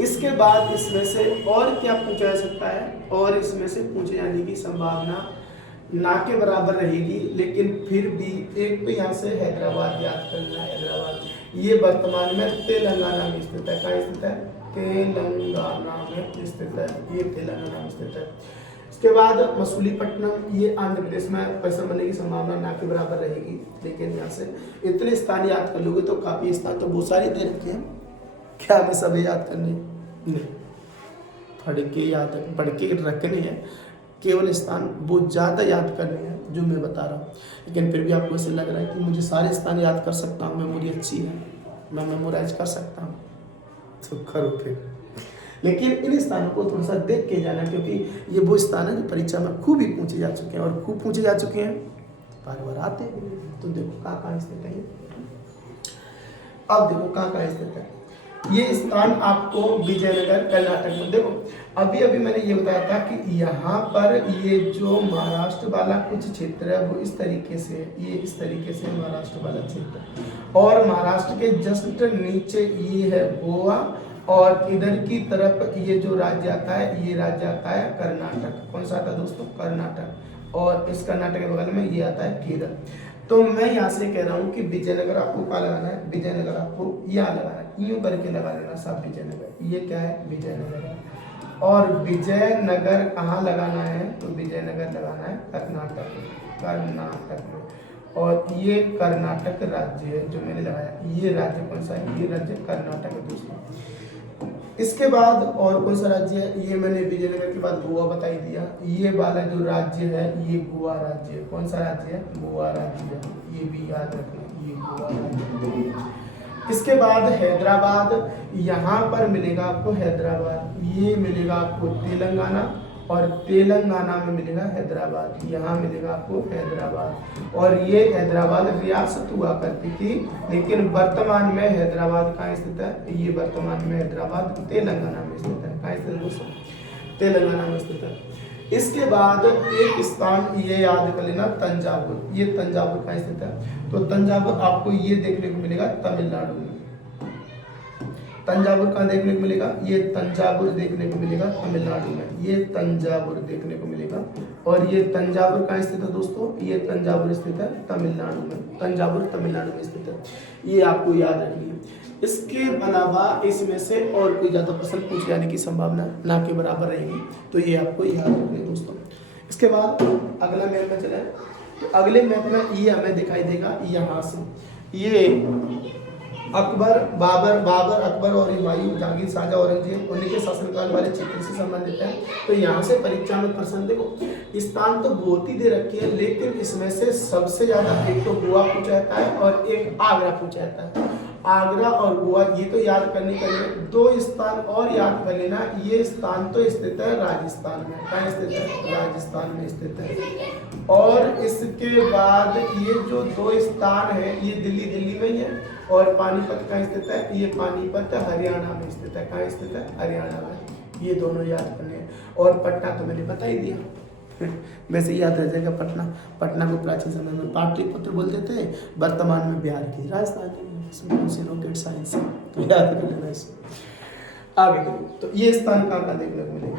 इसके बाद इसमें से और क्या पूछा जा सकता है? और इसमें से पूछे जाने की संभावना ना के बराबर रहेगी, लेकिन फिर भी एक तो यहाँ से हैदराबाद याद करना है। हैदराबाद ये वर्तमान में तेलंगाना में स्थित है। कहाँ स्थित है? तेलंगाना में स्थित है। ये तेलंगाना में स्थित है। इसके बाद मसूलीपट्टनम ये आंध्र प्रदेश में प्रश्न बनने की संभावना ना के बराबर रहेगी, लेकिन यहाँ से इतने स्थान याद कर लोगे तो काफ़ी स्थान तो बहुत सारे दे रखे हैं, क्या हमें सब याद करने नहीं, पढ़ के रखने हैं, केवल स्थान बहुत ज़्यादा याद करने हैं जो मैं बता रहा हूँ। लेकिन फिर भी आपको ऐसे लग रहा है कि मुझे सारे स्थान याद कर सकता हूँ, मेमोरी अच्छी है, मैं मेमोराइज कर सकता हूँ, तो करो फिर। लेकिन इन स्थानों को थोड़ा सा देख के जाना, क्योंकि ये वो स्थान है जो परीक्षा में खूब ही पूछे जा चुके हैं, और खूब पूछे जा चुके हैं, बार बार आते हैं। तो देखो कहाँ स्थित है। अब देखो कहाँ स्थित है ये स्थान आपको विजयनगर कर्नाटक में। देखो अभी मैंने ये बताया था कि यहाँ पर ये जो महाराष्ट्र वाला कुछ क्षेत्र है वो इस तरीके से, ये इस तरीके से महाराष्ट्र वाला क्षेत्र, और महाराष्ट्र के जस्ट नीचे ये है गोवा, और इधर की तरफ ये जो राज्य आता है, ये राज्य आता है कर्नाटक। कौन सा आता है दोस्तों? कर्नाटक। और इस कर्नाटक के बगल में ये आता है केरल। तो मैं यहाँ से कह रहा हूँ कि विजयनगर आपको क्या लगाना है? विजयनगर आपको यहाँ लगाना है, यूं करके लगा देना साहब विजयनगर। ये क्या है? विजयनगर है। और विजयनगर कहाँ लगाना है? तो विजयनगर लगाना है कर्नाटक में, कर्नाटक में। और ये कर्नाटक राज्य है जो मैंने लगाया, ये राज्य कौन सा है? ये राज्य कर्नाटक है दोस्तों। इसके बाद और कौन सा राज्य है? ये मैंने विजयनगर के बाद गोवा बता ही दिया। ये वाला जो राज्य है ये गोवा राज्य है। कौन सा राज्य है? गोवा राज्य है। ये भी याद रखना, ये गोवा राज्य है। इसके बाद हैदराबाद, यहाँ पर मिलेगा आपको हैदराबाद, ये मिलेगा आपको तेलंगाना, और तेलंगाना में मिलेगा हैदराबाद, यहाँ मिलेगा आपको हैदराबाद। और ये हैदराबाद रियासत हुआ करती थी, लेकिन वर्तमान में हैदराबाद कहाँ स्थित है? ये वर्तमान में हैदराबाद तेलंगाना में स्थित है। कहाँ स्थित है दोस्तों? तेलंगाना में स्थित है। इसके बाद एक स्थान ये याद कर लेना, तंजावुर। ये तंजावुर कहाँ स्थित है? तो तंजावुर आपको ये देखने को मिलेगा तमिलनाडु में। तंजावुर कहाँ देखने को मिलेगा? ये तंजावुर देखने को मिलेगा तमिलनाडु में। ये तंजावुर देखने को मिलेगा। और ये तंजावुर कहाँ स्थित है दोस्तों? ये तंजावुर स्थित है तमिलनाडु में। तंजावुर तमिलनाडु में स्थित है। ये आपको याद रखनी है। इसके अलावा इसमें से और कोई ज्यादा प्रश्न पूछ जाने की संभावना ना के बराबर रहेगी, तो ये आपको याद रखनी है दोस्तों। इसके बाद अगला मैप में चले, तो अगले मैप में ये हमें दिखाई देगा यहाँ से। ये अकबर, बाबर, अकबर और हुमायूं, जहांगीर, शाहजहां, औरंगजेब, उन्हीं के शासनकाल वाले क्षेत्र से संबंधित है। तो यहाँ से परीक्षा में प्रश्न देखो, स्थान तो बहुत ही दे रखी है, लेकिन इसमें से सबसे ज्यादा एक तो गोवा पूछा जाता है और एक आगरा पूछा जाता है। आगरा और गोवा ये तो याद करने के लिए, दो स्थान और याद कर लेना। ये स्थान तो स्थित है राजस्थान में। कहाँ स्थित है? राजस्थान में स्थित है। और इसके बाद ये जो दो स्थान है ये दिल्ली में ही है। और पानीपत कहाँ स्थित है? ये पानीपत हरियाणा में स्थित है। कहाँ स्थित है? हरियाणा में। ये दोनों याद करने हैं। और पटना तो मैंने बता ही दिया, वैसे याद रह जाएगा पटना। पटना को प्राचीन समय में पाटलिपुत्र बोलते थे, वर्तमान में बिहार की राजधानी। इसमें कौन सी रॉकेट साइंस है, तो याद कर लेना इसको। आगे तो ये स्थान कहाँ देखने को मिलेगा?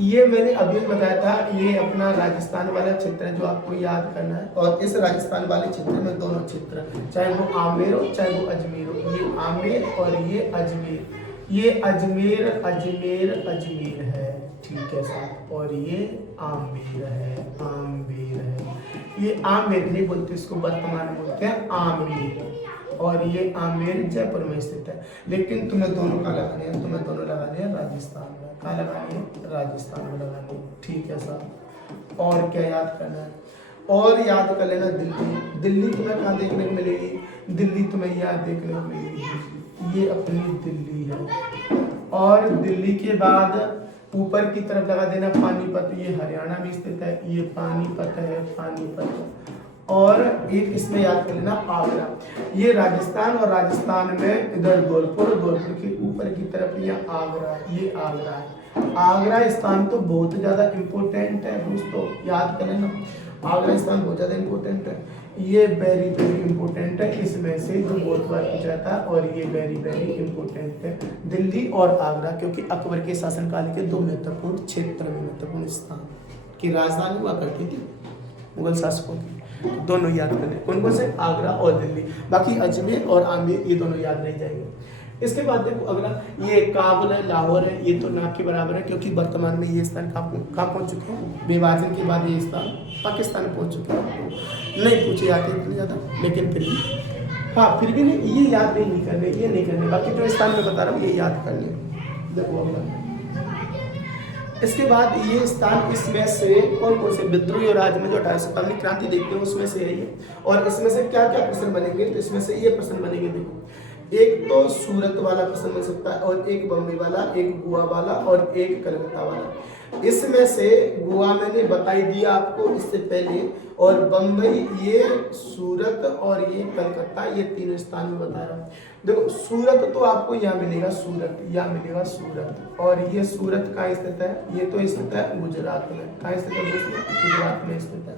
ये मैंने अभी बताया था, ये अपना राजस्थान वाला क्षेत्र है जो आपको याद करना है। और इस राजस्थान वाले क्षेत्र में दोनों क्षेत्र, चाहे वो आमेर हो चाहे वो अजमेर हो, ये आमेर और ये अजमेर, ये अजमेर है, ठीक है साहब। और ये आमेर है, ये आमेर नहीं बोलते, इसको वर्तमान में बोलते हैं आमेर। और ये आमेर जयपुर में स्थित है। लेकिन तुम्हें दोनों का लगाने हैं, तुम्हें दोनों लगाने हैं राजस्थान में। कहाँ लगानी है? राजस्थान में लगानी है, ठीक है साहब। और क्या याद करना है? और याद कर लेना दिल्ली। दिल्ली तुम्हें कहाँ देखने को मिलेगी? दिल्ली तुम्हें यहाँ देखने को मिलेगी, ये अपनी दिल्ली है। और दिल्ली के बाद ऊपर की तरफ लगा देना पानीपत, ये हरियाणा में स्थित है, ये पानीपत है, पानीपत। और एक इसमें याद कर लेना आगरा, ये राजस्थान, और राजस्थान में इधर धौलपुर, धौलपुर के ऊपर की तरफ ये आगरा, ये आगरा है। आगरा स्थान तो बहुत ज्यादा इम्पोर्टेंट है दोस्तों, याद कर लेना। आगरा स्थान बहुत ज्यादा इम्पोर्टेंट है, ये वेरी वेरी इंपॉर्टेंट है। इसमें से जो बहुत बार पूछा जाता है, और ये वेरी वेरी इंपॉर्टेंट है, दिल्ली और आगरा, क्योंकि अकबर के शासनकाल के दो महत्वपूर्ण क्षेत्र में महत्वपूर्ण स्थान की राजधानी हुआ करती थी मुगल शासकों की। दोनों याद कर लें, कौन कौन से? आगरा और दिल्ली। बाकी अजमेर और आमेर ये दोनों याद रह जाएंगे। इसके बाद देखो अगला, ये काबुल है, लाहौर है, ये तो ना के बराबर है, क्योंकि वर्तमान में ये स्थान कहाँ पहुँच चुके हैं? विभाजन के बाद ये स्थान पाकिस्तान पहुँच चुके हैं। नहीं पूछे जाते इतने ज़्यादा, लेकिन फिर भी हाँ, फिर भी नहीं, ये याद नहीं करने, ये नहीं करने। बाकी जो स्थान में बता रहा हूँ ये याद करने। देखो अगला, इसके बाद ये स्थान, इसमें से कौन कौन से विद्रोही और राज्य में जो 1857 क्रांति देखते हैं उसमें से है ये। और इसमें से क्या क्या प्रश्न बनेंगे? तो इसमें से ये प्रश्न बनेंगे, देखो एक तो सूरत वाला प्रश्न बन सकता है, और एक बम्बई वाला, एक गोवा वाला, और एक कलकत्ता वाला। इसमें से गोवा मैंने बताई दिया आपको इससे पहले, और बम्बई, ये सूरत और ये कलकत्ता, ये तीनों स्थान में बता रहा हूँ। देखो सूरत तो आपको यहाँ मिलेगा, सूरत यहाँ मिलेगा सूरत। और ये सूरत कहाँ स्थित है? ये तो स्थित है गुजरात में। कहाँ स्थित है दोस्तों? गुजरात में स्थित है।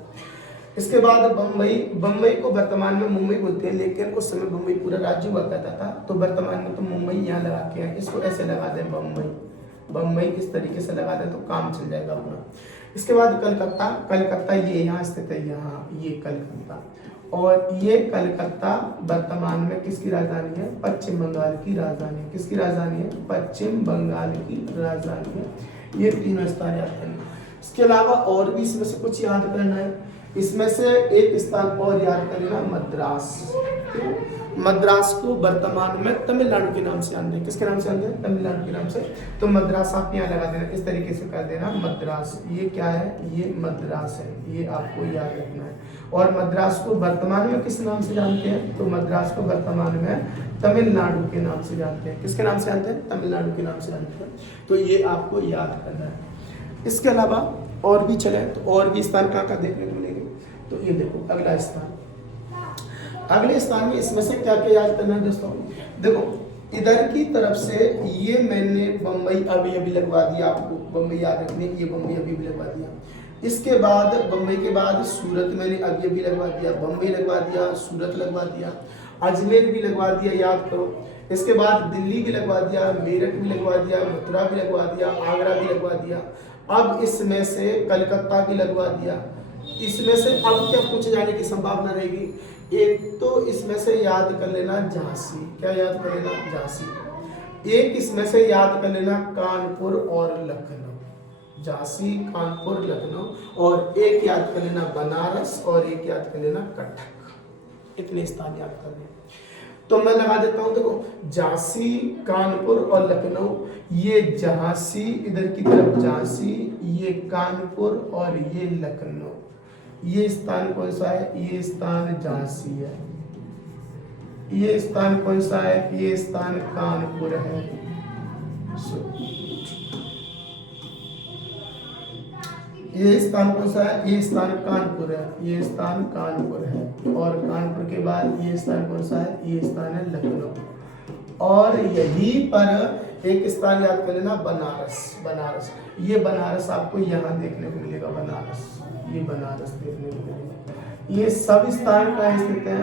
इसके बाद बम्बई, बम्बई को वर्तमान में मुंबई बोलते हैं, लेकिन उस समय बम्बई पूरा राज्य हुआ करता था, तो वर्तमान में तो मुंबई यहाँ लगा के है, इसको ऐसे लगा दें बम्बई, बम्बई इस तरीके से लगा दें तो काम चल जाएगा अपना। इसके बाद कलकत्ता, कलकत्ता ये यहाँ स्थित है, यहाँ ये कलकत्ता, और ये कलकत्ता वर्तमान में किसकी राजधानी है? पश्चिम बंगाल की राजधानी। किसकी राजधानी है? पश्चिम बंगाल की राजधानी है। ये तीनों स्थान याद करना। इसके अलावा और भी इसमें से कुछ याद करना है। इसमें से एक स्थान और याद करना, मद्रास। मद्रास को वर्तमान में तमिलनाडु के नाम से जानते हैं। किसके नाम से जानते हैं? तमिलनाडु के नाम से। तो मद्रास आप यहाँ लगा देना, इस तरीके से कर देना मद्रास। ये क्या है? ये मद्रास है, ये आपको याद रखना है। और मद्रास को वर्तमान में किस नाम से जानते हैं? तो मद्रास को वर्तमान में तमिलनाडु के नाम से जानते हैं। किसके नाम से जानते हैं? तमिलनाडु के नाम से जानते हैं। तो ये आपको याद करना है। इसके अलावा और भी चले तो और भी स्थान कहाँ कहाँ देखने को मिलेंगे? तो ये देखो अगला स्थान, अगले स्थान में इसमें से क्या क्या याद करना है दोस्तों? देखो इधर की तरफ से ये मैंने बम्बई अभी अभी लगवा दिया, आपको बम्बई याद रखनी है, ये बम्बई अभी अभी लगवा दिया। इसके बाद बम्बई के बाद सूरत मैंने अभी अभी लगवा दिया, बम्बई लगवा दिया, सूरत लगवा दिया, अजमेर भी लगवा दिया, याद करो। इसके बाद दिल्ली भी लगवा दिया, मेरठ भी लगवा दिया, मथुरा भी लगवा दिया, आगरा भी लगवा दिया। अब इसमें से कलकत्ता भी लगवा दिया। इसमें से अब क्या पूछे जाने की संभावना रहेगी? एक तो इसमें से याद कर लेना झांसी, क्या याद कर लेना? झांसी। एक इसमें से याद कर लेना कानपुर और लखनऊ, झांसी, कानपुर, लखनऊ। और एक याद कर लेना बनारस, और एक याद कर लेना कटक। इतने स्थान याद कर लेना। तो मैं लगा देता हूं, देखो झांसी, कानपुर और लखनऊ, ये झांसी इधर की तरफ झांसी, ये कानपुर और ये लखनऊ। ये स्थान कौन सा है? ये स्थान झांसी है। ये स्थान कौन सा है? ये स्थान कानपुर है। ये स्थान कौन सा है? ये स्थान कानपुर है। ये स्थान कानपुर है। और कानपुर के बाद ये स्थान कौन सा है? ये स्थान है लखनऊ। और यहीं पर एक स्थान याद कर लेना, बनारस। बनारस, ये बनारस आपको यहाँ देखने को मिलेगा, बनारस, ये बनारस देखने को मिलेगा। ये सब स्थान कहाँ स्थित है?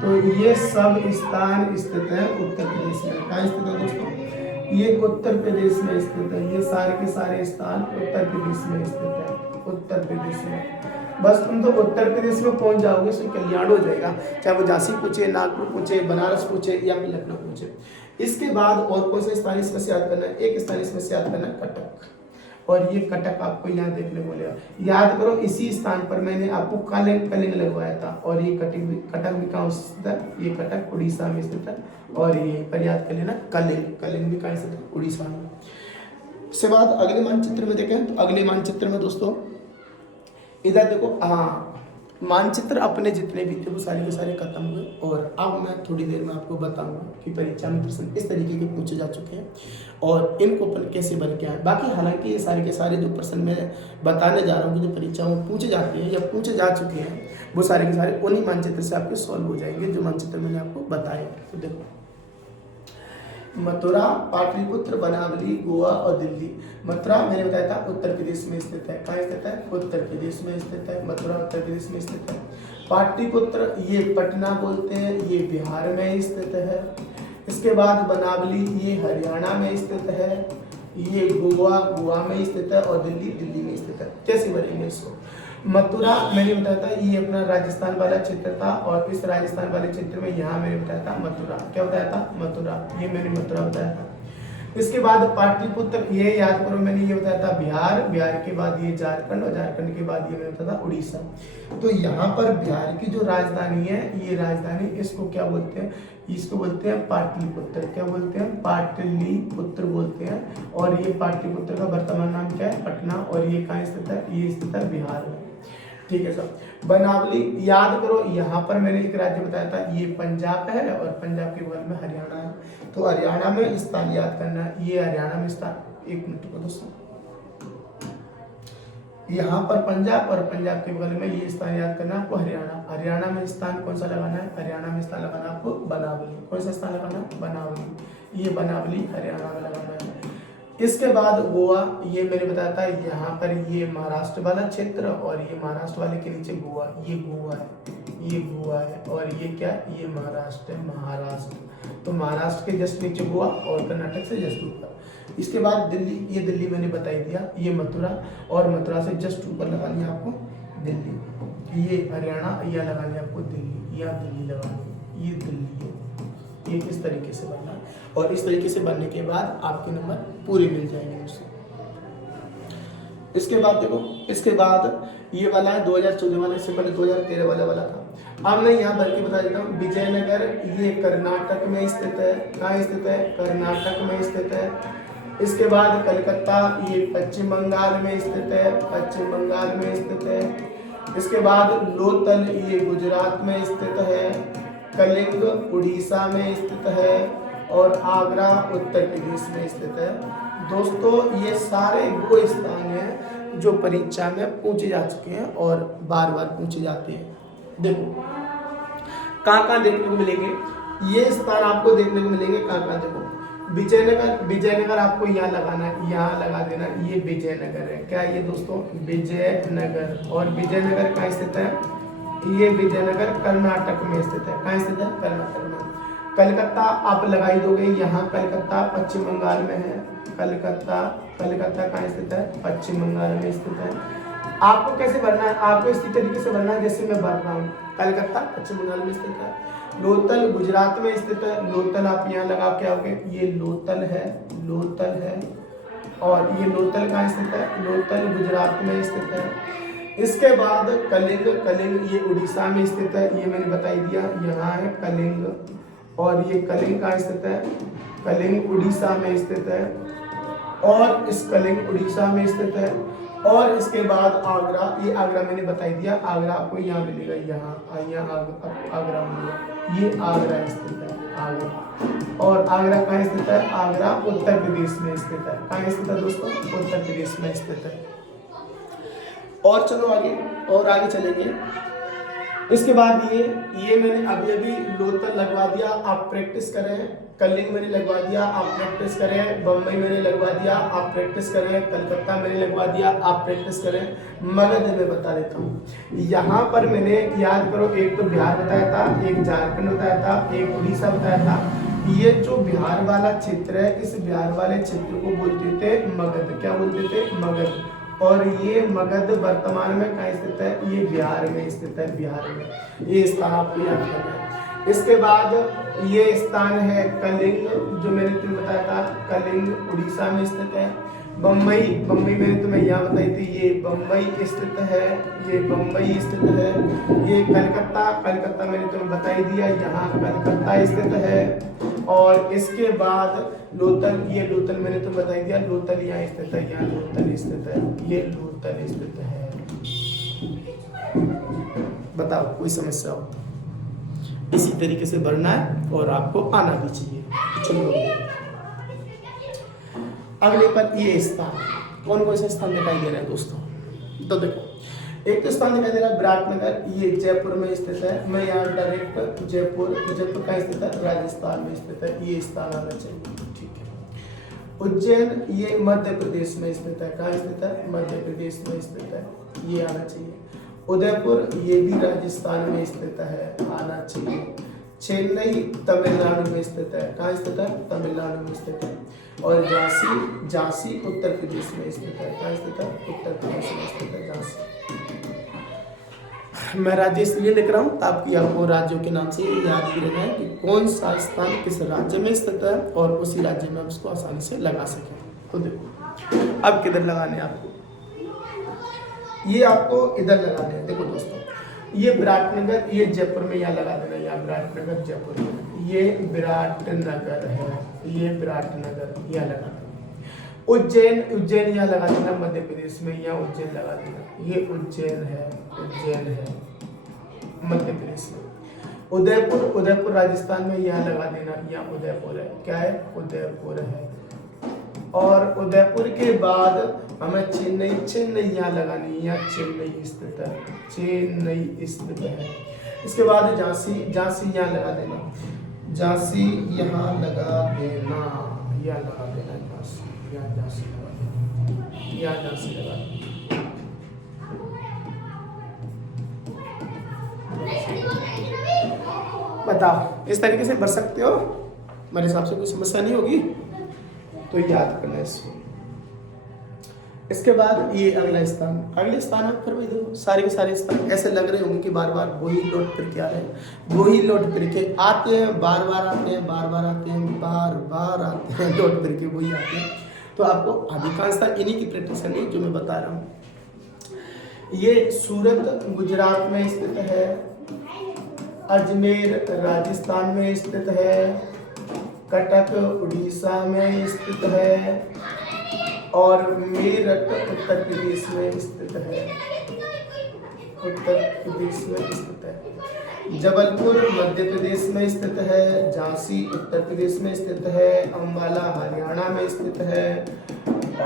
तो ये सब स्थान स्थित है उत्तर प्रदेश में। कहाँ स्थित है दोस्तों? ये उत्तर प्रदेश में स्थित है। ये सारे के सारे स्थान उत्तर प्रदेश में स्थित है, उत्तर प्रदेश में। बस तुम तो उत्तर प्रदेश में पहुंच जाओगे तो कल्याण हो जाएगा, चाहे वो झांसी पूछे, नागपुर पूछे, बनारस पूछे या फिर लखनऊ पूछे। इसके बाद और कौन सा स्थान इसमें से याद करना है? एक स्थान इसमें से याद करना है, कटक। और ये कटक आपको यहाँ देखने को मिलेगा। याद करो, इसी स्थान पर मैंने आपको कलिंग लगवाया था। और ये कटक भी कहाँ स्थित है? ये कटक उड़ीसा में स्थित है। और ये पर याद कर लेना कलिंग भी कहाँ स्थित है? उड़ीसा में। इसके बाद अगले मानचित्र में देखें तो अगले मानचित्र में दोस्तों इधर देखो, हाँ, मानचित्र अपने जितने भी थे वो सारे के सारे खत्म हुए। और अब मैं थोड़ी देर में आपको बताऊंगा कि परीक्षा में प्रश्न इस तरीके के पूछे जा चुके हैं और इनको अपन कैसे बन के आए। बाकी हालांकि ये सारे के सारे जो प्रश्न मैं बताने जा रहा हूँ कि जो परीक्षा में पूछे जाते हैं या पूछे जा चुके हैं, वो सारे के सारे उन्हीं मानचित्र से आपके सॉल्व हो जाएंगे जो मानचित्र मैंने आपको बताए। तो देखो, मथुरा, पाटलिपुत्र, बनावली, गोवा और दिल्ली। मथुरा मैंने बताया था उत्तर प्रदेश में स्थित है। कहाँ स्थित है? उत्तर प्रदेश में स्थित है। मथुरा उत्तर प्रदेश में स्थित है। पाटलिपुत्र ये पटना बोलते हैं, ये बिहार में स्थित है। इसके बाद बनावली ये हरियाणा में स्थित है। ये गोवा में स्थित है। और दिल्ली में स्थित है। कैसे बनेंगे इसको? मथुरा मैंने बताया था ये अपना राजस्थान वाला क्षेत्र था। और इस राजस्थान वाले क्षेत्र में यहाँ मैंने बताया था मथुरा। क्या बताया था? मथुरा। ये मैंने मथुरा बताया था। इसके बाद पाटलिपुत्र, ये याद करो मैंने ये बताया था बिहार के बाद ये झारखंड, और झारखंड के बाद ये मैंने बताया था उड़ीसा। तो यहाँ पर बिहार की जो राजधानी है, ये राजधानी इसको क्या बोलते हैं? इसको बोलते हैं पाटलिपुत्र। क्या बोलते हैं? पाटलिपुत्र बोलते हैं। और ये पाटलिपुत्र का वर्तमान नाम क्या है? पटना। और ये कहाँ स्थित है? ये स्थित है बिहार में। ठीक है सर। बनावली याद करो, यहाँ पर मैंने एक राज्य बताया था, ये पंजाब है और पंजाब के बगल में हरियाणा है। तो हरियाणा में स्थान याद करना है, ये हरियाणा में स्थान। एक मिनट को दोस्तों, यहाँ पर पंजाब और पंजाब के बगल में ये स्थान याद करना आपको हरियाणा। हरियाणा में स्थान कौन सा लगाना है? हरियाणा में स्थान लगाना आपको बनावली। कौन सा स्थान लगाना? बनावली। ये बनावली हरियाणा में लगाना है। इसके बाद गोवा, ये मैंने बताया था यहाँ पर ये महाराष्ट्र वाला क्षेत्र और ये महाराष्ट्र वाले के नीचे गोवा, ये गोवा है, ये गोवा है और ये क्या, ये महाराष्ट्र है, महाराष्ट्र। तो महाराष्ट्र के जस्ट नीचे गोवा और कर्नाटक से जस्ट ऊपर। इसके बाद दिल्ली, ये दिल्ली मैंने बता ही दिया, ये मथुरा और मथुरा से जस्ट ऊपर लगा लिया आपको दिल्ली। ये हरियाणा, यह लगा लिया आपको दिल्ली, या दिल्ली लगा लिया, ये दिल्ली है। ये इस तरीके से बनना और इस तरीके से बनने के बाद आपके नंबर पूरे मिल जाएंगे मुझसे। इसके बाद देखो, इसके बाद ये वाला है 2014 वाला, इससे पहले 2013 वाला था। अब मैं यहाँ भर के बता देता हूँ। विजयनगर ये कर्नाटक में स्थित है। कहाँ स्थित है? कर्नाटक में स्थित है। इसके बाद कलकत्ता ये पश्चिम बंगाल में स्थित है, पश्चिम बंगाल में स्थित है। इसके बाद लोथल ये गुजरात में स्थित है। कलिंग उड़ीसा में स्थित है और आगरा उत्तर प्रदेश में स्थित है। दोस्तों ये सारे वो स्थान हैं जो परीक्षा में पूछे जा चुके हैं और बार बार पूछे जाते हैं। देखो कहाँ कहाँ देखने को मिलेंगे ये स्थान, आपको देखने को मिलेंगे कहाँ कहाँ। देखो विजयनगर, विजयनगर आपको यहाँ लगाना है, यहाँ लगा देना, ये विजयनगर है। क्या ये दोस्तों? विजयनगर। और विजयनगर कहाँ स्थित है? ये विजयनगर कर्नाटक में स्थित है। कहाँ स्थित है? कर्नाटक में। कलकत्ता आप लगा ही दोगे, यहाँ कलकत्ता पश्चिम बंगाल में है। कलकत्ता, कलकत्ता कहाँ स्थित है? पश्चिम बंगाल में स्थित है। आपको कैसे भरना है? आपको इसी तरीके से भरना है जैसे मैं भर रहा हूँ। कलकत्ता पश्चिम बंगाल में स्थित है। लोथल गुजरात में स्थित है। लोथल आप यहाँ लगा के आओगे, ये लोथल है, लोथल है। और ये लोथल कहाँ स्थित है? लोथल गुजरात में स्थित है। इसके बाद कलिंग, कलिंग ये उड़ीसा में स्थित है, ये मैंने बता ही दिया, यहाँ है कलिंग। और ये कलिंग कहाँ स्थित है? कलिंग उड़ीसा में स्थित है। और इस कलिंग उड़ीसा में स्थित है। और इसके बाद आगरा, ये आगरा मैंने बता ही दिया, आगरा आपको यहाँ मिलेगा, यहाँ आगरा मिलेगा, ये आगरा स्थित है, आगरा। और आगरा कहाँ स्थित है? आगरा उत्तर प्रदेश में स्थित है। कहाँ स्थित है दोस्तों? उत्तर प्रदेश में स्थित है। और चलो आगे, और आगे चलेंगे। इसके बाद ये मैंने अभी अभी लोथल लगवा दिया, आप प्रैक्टिस करें। कलिंग मैंने लगवा दिया, आप प्रैक्टिस करें। बम्बई मैंने लगवा दिया, आप प्रैक्टिस करें। कलकत्ता मैंने लगवा दिया, आप प्रैक्टिस करें। मगध में बता देता हूँ। यहाँ पर मैंने याद करो, एक तो बिहार बताया था, एक झारखंड बताया था, एक उड़ीसा बताया था। ये जो बिहार वाला क्षेत्र है, इस बिहार वाले क्षेत्र को बोलते थे मगध। क्या बोलते थे? मगध। और ये मगध वर्तमान में कहाँ स्थित है? ये बिहार में स्थित है, बिहार में। ये स्थान आपको याद करना है। इसके बाद ये स्थान है कलिंग, जो मैंने तुम्हें बताया था, कलिंग उड़ीसा में स्थित है। बम्बई, बम्बई मैंने तुम्हें यहाँ बताई थी, ये बम्बई स्थित है, ये बम्बई स्थित है। ये कलकत्ता, कलकत्ता मैंने तुम्हें बता ही दिया, यहाँ कलकत्ता स्थित है। और इसके बाद लोथल, ये लोथल मैंने तुम्हें बता ही दिया, लोथल यहाँ स्थित है, यहाँ लोथल स्थित है, ये लोथल स्थित है। बताओ कोई समस्या हो? इसी तरीके से भरना है और आपको आना भी चाहिए। चलो अगले पर ये स्थान, कौन कौन से स्थान दिखाई दे रहे हैं दोस्तों? तो देखो, एक तो स्थान दिखाई दे रहा है विराटनगर, ये जयपुर में स्थित है। मैं यहाँ डायरेक्ट जयपुर, जयपुर कहाँ स्थित है? राजस्थान में स्थित है, ये स्थान आना चाहिए। ठीक है। उज्जैन ये मध्य प्रदेश में स्थित है। कहाँ स्थित है? मध्य प्रदेश में स्थित है, ये आना चाहिए। उदयपुर ये भी राजस्थान में स्थित है, आना चाहिए। चेन्नई तमिलनाडु में स्थित है। कहाँ स्थित है? तमिलनाडु में स्थित है। और झांसी, झांसी उत्तर प्रदेश में स्थित है। कहाँ स्थित है? उत्तर प्रदेश में स्थित है झांसी। मैं राज्य इसलिए लिख रहा हूँ ताकि आपको राज्यों के नाम से याद भी रहना है कि कौन सा स्थान किस राज्य में स्थित है और उसी राज्य में आप उसको आसानी से लगा सकें। तो देखो अब किधर लगाने हैं आपको, ये आपको इधर लगाने हैं। देखो दोस्तों, ये विराटनगर, ये जयपुर में यहाँ लगा देना, यहाँ विराटनगर जयपुर में, ये विराटनगर है, ये विराटनगर यहाँ लगा देना। उज्जैन, उज्जैन यहाँ लगा देना मध्य प्रदेश में, यहाँ उज्जैन लगा देना, ये उज्जैन है, उज्जैन है मध्य प्रदेश में। उदयपुर, उदयपुर राजस्थान में यहाँ लगा देना, यहाँ उदयपुर है। क्या है? उदयपुर है। और उदयपुर के बाद हमें चेन्नई, चेन्नई यहाँ लगानी है, यहाँ चेन्नई स्थित है, चेन्नई स्थित है। इसके बाद झांसी, झांसी यहाँ लगा देना, झांसी यहाँ लगा देना, यहाँ लगा देना झांसी। यहाँ झांसी लगा दिया, यहाँ झांसी लगा दिया। बताओ इस तरीके से भर सकते हो, मेरे हिसाब से कोई समस्या नहीं होगी, तो याद करना इसको। इसके बाद ये अगला स्थान, अगले स्थान में फिर वही देखो सारे के सारे स्थान ऐसे लग रहे होंगे कि बार बार वही लौट फिर के आ रहे हैं, वही लौट फिर के आते हैं, बार बार आते हैं, बार बार आते हैं, बार बार आते हैं, लौट फिर के वही आते हैं। तो आपको अधिकांशतः इन्हीं की प्रैक्टिस करनी है जो मैं बता रहा हूँ। ये सूरत गुजरात में स्थित है, अजमेर राजस्थान में स्थित है, कटक उड़ीसा में स्थित है और मेरठ उत्तर प्रदेश में स्थित है, उत्तर प्रदेश में स्थित है। जबलपुर मध्य प्रदेश में स्थित है, झांसी उत्तर प्रदेश में स्थित है, अंबाला हरियाणा में स्थित है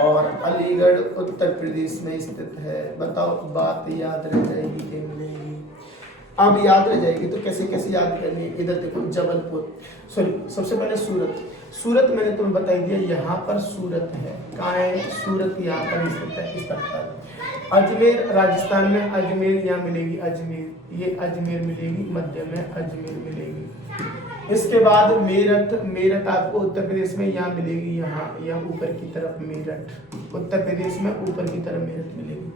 और अलीगढ़ उत्तर प्रदेश में स्थित है। बताओ बात याद रह जाएगी कि नहीं? अब याद रह जाएगी तो कैसे कैसे याद करनी है? इधर देखो जबलपुर, सॉरी सबसे पहले सूरत। सूरत मैंने तुम्हें बताई दिया, यहाँ पर सूरत है, कहाँ है? सूरत यहाँ पर स्थित है, इस तरह पर। अजमेर राजस्थान में, अजमेर यहाँ मिलेगी, अजमेर, ये अजमेर मिलेगी, मध्य में अजमेर मिलेगी। इसके बाद मेरठ, मेरठ आपको उत्तर प्रदेश में यहाँ मिलेगी, यहाँ ऊपर की तरफ मेरठ, उत्तर प्रदेश में ऊपर की तरफ मेरठ मिलेगी।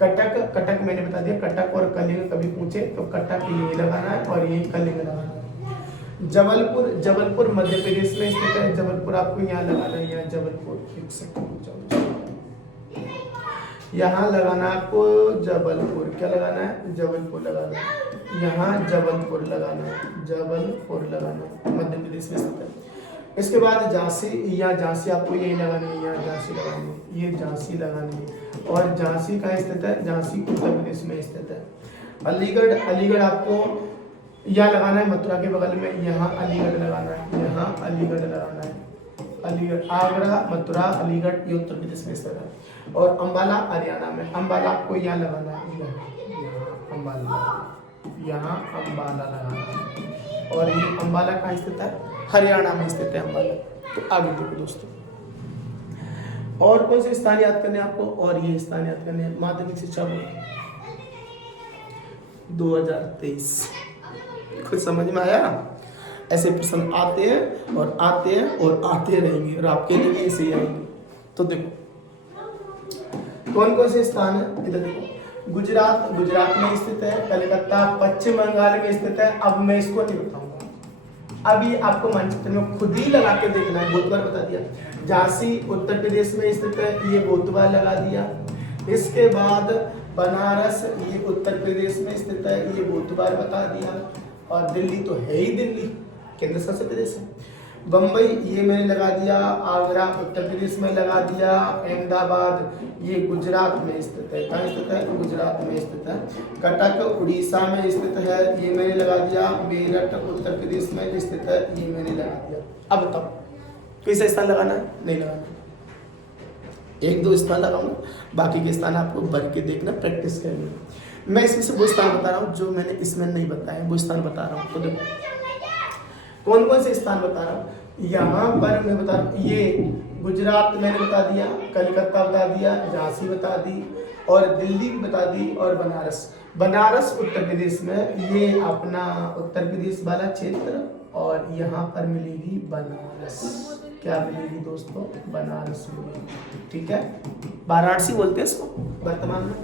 कटक, कटक मैंने बता दिया, कटक और कलिंग कभी पूछे तो कटक ये लगाना है और ये कलिंग लगाना है। जबलपुर, जबलपुर मध्य प्रदेश में स्थित है, जबलपुर आपको यहाँ लगाना है, यहाँ जबलपुर, एक सेकंड, यहाँ लगाना है आपको जबलपुर, क्या लगाना है? जबलपुर लगाना है, यहाँ जबलपुर लगाना है, जबलपुर लगाना है, मध्य प्रदेश में स्थित है। इसके बाद झांसी, यहाँ झांसी आपको यही लगानी है, यहाँ झांसी लगानी है, ये झांसी लगानी है और झांसी कहाँ स्थित है? झांसी उत्तर प्रदेश में स्थित है। अलीगढ़, अलीगढ़ आपको यहाँ लगाना है, मथुरा के बगल में, यहाँ अलीगढ़ लगाना है, यहाँ अलीगढ़ लगाना है, अलीगढ़, आगरा, मथुरा, अलीगढ़ ये उत्तर प्रदेश में स्थित है। और अंबाला हरियाणा में, अंबाला आपको यहाँ लगाना है, यहाँ अंबाला, यहाँ अंबाला लगाना है और ये अंबाला कहाँ स्थित है? हरियाणा में स्थित है अंबाला। तो आगे देखो दोस्तों, और कौन से स्थान याद करने आपको? और ये स्थान याद करने हैं। माध्यमिक शिक्षा बोर्ड 2023, कुछ समझ में आया? ऐसे प्रश्न आते हैं और आते हैं और आते रहेंगे और आपके लिए भी ऐसे ही आएंगे। तो देखो कौन कौन से स्थान है, इधर देखो। गुजरात, गुजरात में स्थित है, कलकत्ता पश्चिम बंगाल में स्थित है। अब मैं इसको नहीं बताऊंगा, अभी आपको मानचित्र में खुद ही लगा के देखना है, बहुत बार बता दिया। झांसी उत्तर प्रदेश में स्थित है, ये बहुत बार लगा दिया। इसके बाद बनारस, ये उत्तर प्रदेश में स्थित है, ये बहुत बार बता दिया। और दिल्ली तो है ही, दिल्ली केंद्र शासित प्रदेश है। बम्बई ये मैंने लगा दिया, आगरा उत्तर प्रदेश में लगा दिया, अहमदाबाद ये गुजरात में स्थित है, कहाँ स्थित है? गुजरात में स्थित है। कटक उड़ीसा में स्थित है, ये मैंने लगा दिया। मेरठ उत्तर प्रदेश में स्थित है, ये मैंने लगा दिया। अब बताओ कैसे स्थान लगाना है? नहीं लगाना, एक दो स्थान लगाऊंगा, बाकी के स्थान आपको भर के देखना, प्रैक्टिस करनी। मैं इसमें से वो स्थान बता रहा हूँ जो मैंने इसमें नहीं बताया, वो स्थान बता रहा हूँ। तो देखो कौन कौन से स्थान बता रहा हूँ। यहाँ पर मैं बता रहा हूँ, ये गुजरात मैंने बता दिया, कलकत्ता बता दिया, झांसी बता दी और दिल्ली बता दी और बनारस। बनारस उत्तर प्रदेश में, ये अपना उत्तर प्रदेश वाला क्षेत्र और यहाँ पर मिलेगी बनारस। क्या मिलेगी दोस्तों? बनारस मिलेगी, ठीक है। वाराणसी बोलते हैं इसको वर्तमान में।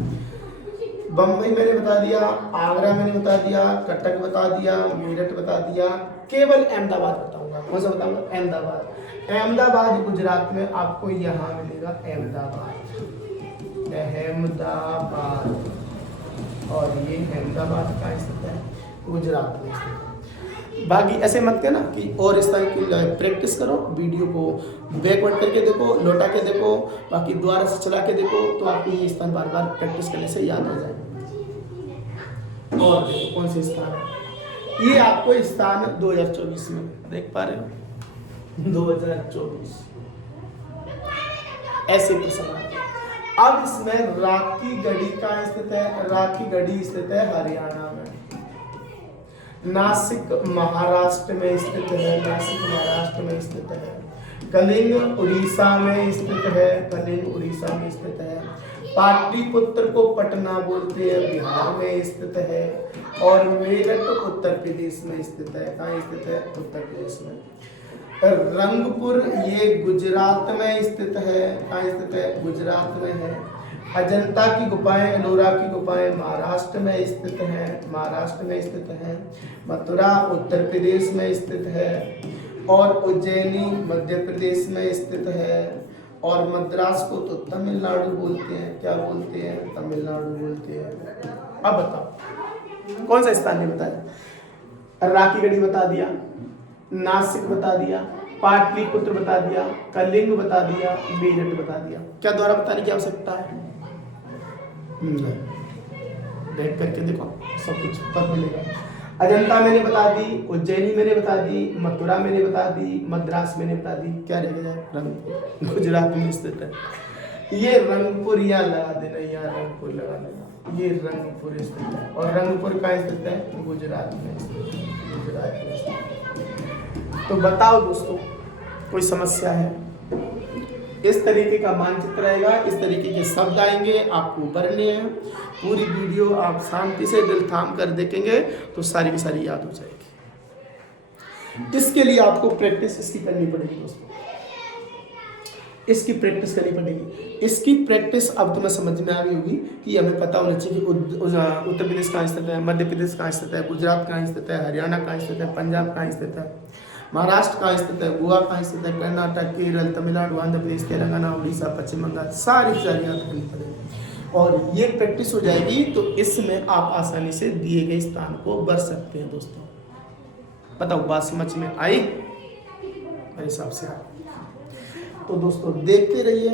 बम्बई मैंने बता दिया, आगरा मैंने बता दिया, कटक बता दिया, मेरठ बता दिया, केवल अहमदाबाद बताऊंगा। कौन सा बताऊंगा? अहमदाबाद। अहमदाबाद गुजरात में आपको यहाँ मिलेगा, अहमदाबाद, अहमदाबाद। और ये अहमदाबाद का स्थित है, गुजरात में स्थित है। बाकी ऐसे मत कहना कि और इस तरह की प्रैक्टिस करो, वीडियो को बैकवर्ड करके देखो, लौटा के देखो, बाकी दोबारा से चला के देखो, तो आपको ये स्थान बार बार प्रैक्टिस करने से याद आ जाए। और देखो कौन से स्थान है, ये आपको स्थान 2024 में देख पा रहे हो, 2024 ऐसे प्रश्न आते हैं। अब इसमें राखी गढ़ी कहाँ स्थित है? राखी गढ़ी स्थित है हरियाणा में। नासिक महाराष्ट्र में स्थित है, नासिक महाराष्ट्र में स्थित है। कलिंग उड़ीसा में स्थित है, कलिंग उड़ीसा में स्थित है। पाटलिपुत्र को पटना बोलते हैं, बिहार में स्थित है। और मेरठ उत्तर प्रदेश में स्थित है। कहाँ स्थित है? उत्तर प्रदेश में। रंगपुर ये गुजरात में स्थित है। कहाँ स्थित है? गुजरात में है। अजंता की गुफाएं, एलोरा की गुफाएं महाराष्ट्र में स्थित है, महाराष्ट्र में स्थित है। मथुरा उत्तर प्रदेश में स्थित है। और उज्जैनी मध्य प्रदेश में स्थित है। और मद्रास को तो तमिलनाडु बोलते हैं। क्या बोलते हैं? तमिलनाडु बोलते हैं। अब बताओ कौन सा स्थान नहीं बताया? राखीगढ़ी बता दिया, नासिक बता दिया, पाटलिपुत्र बता दिया, कलिंग बता दिया, मेरठ बता दिया। क्या द्वारा बताने की आवश्यकता है? देख करके देखो सब कुछ पता मिलेगा। अजंता मैंने बता दी, उज्जैनी मैंने बता दी, मथुरा मैंने बता दी, मद्रास मैंने बता दी। क्या रह गया? रंगपुर गुजरात में स्थित है। ये रंगपुर यहाँ लगा देना, यहाँ रंगपुर लगा देना। ये रंगपुर स्थित है। और रंगपुर कहाँ स्थित है? गुजरात में स्थित है, गुजरात में स्थित है। तो बताओ दोस्तों कोई समस्या है? इस तरीके का मानचित्र रहेगा, इस तरीके के शब्द आएंगे, आपको भरने हैं। पूरी वीडियो आप शांति से दिल थाम कर देखेंगे तो सारी की सारी याद हो जाएगी। इसके लिए आपको प्रैक्टिस इसकी करनी पड़ेगी दोस्तों, इसकी प्रैक्टिस करनी पड़ेगी। इसकी प्रैक्टिस अब तुम्हें समझ में आ गई होगी कि हमें पता होना चाहिए कि उत्तर प्रदेश कहाँ स्थित है, मध्य प्रदेश कहाँ स्थित है, गुजरात कहाँ स्थित है, हरियाणा कहाँ स्थित है, पंजाब कहाँ स्थित है, महाराष्ट्र कहाँ स्थित है, गोवा कहाँ स्थित है, कर्नाटक, केरल, तमिलनाडु, आंध्र प्रदेश, तेलंगाना, उड़ीसा, पश्चिम बंगाल, सारी याद करनी पड़ेगी। और ये प्रैक्टिस हो जाएगी तो इसमें आप आसानी से दिए गए स्थान को भर सकते हैं दोस्तों। बताओ बात समझ में आई? मेरे हिसाब से आई। तो दोस्तों देखते रहिए,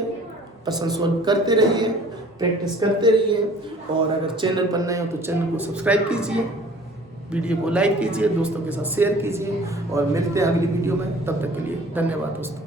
प्रश्न सॉल्व करते रहिए, प्रैक्टिस करते रहिए। और अगर चैनल पर नए हो तो चैनल को सब्सक्राइब कीजिए, वीडियो को लाइक कीजिए, दोस्तों के साथ शेयर कीजिए। और मिलते हैं अगली वीडियो में, तब तक के लिए धन्यवाद दोस्तों।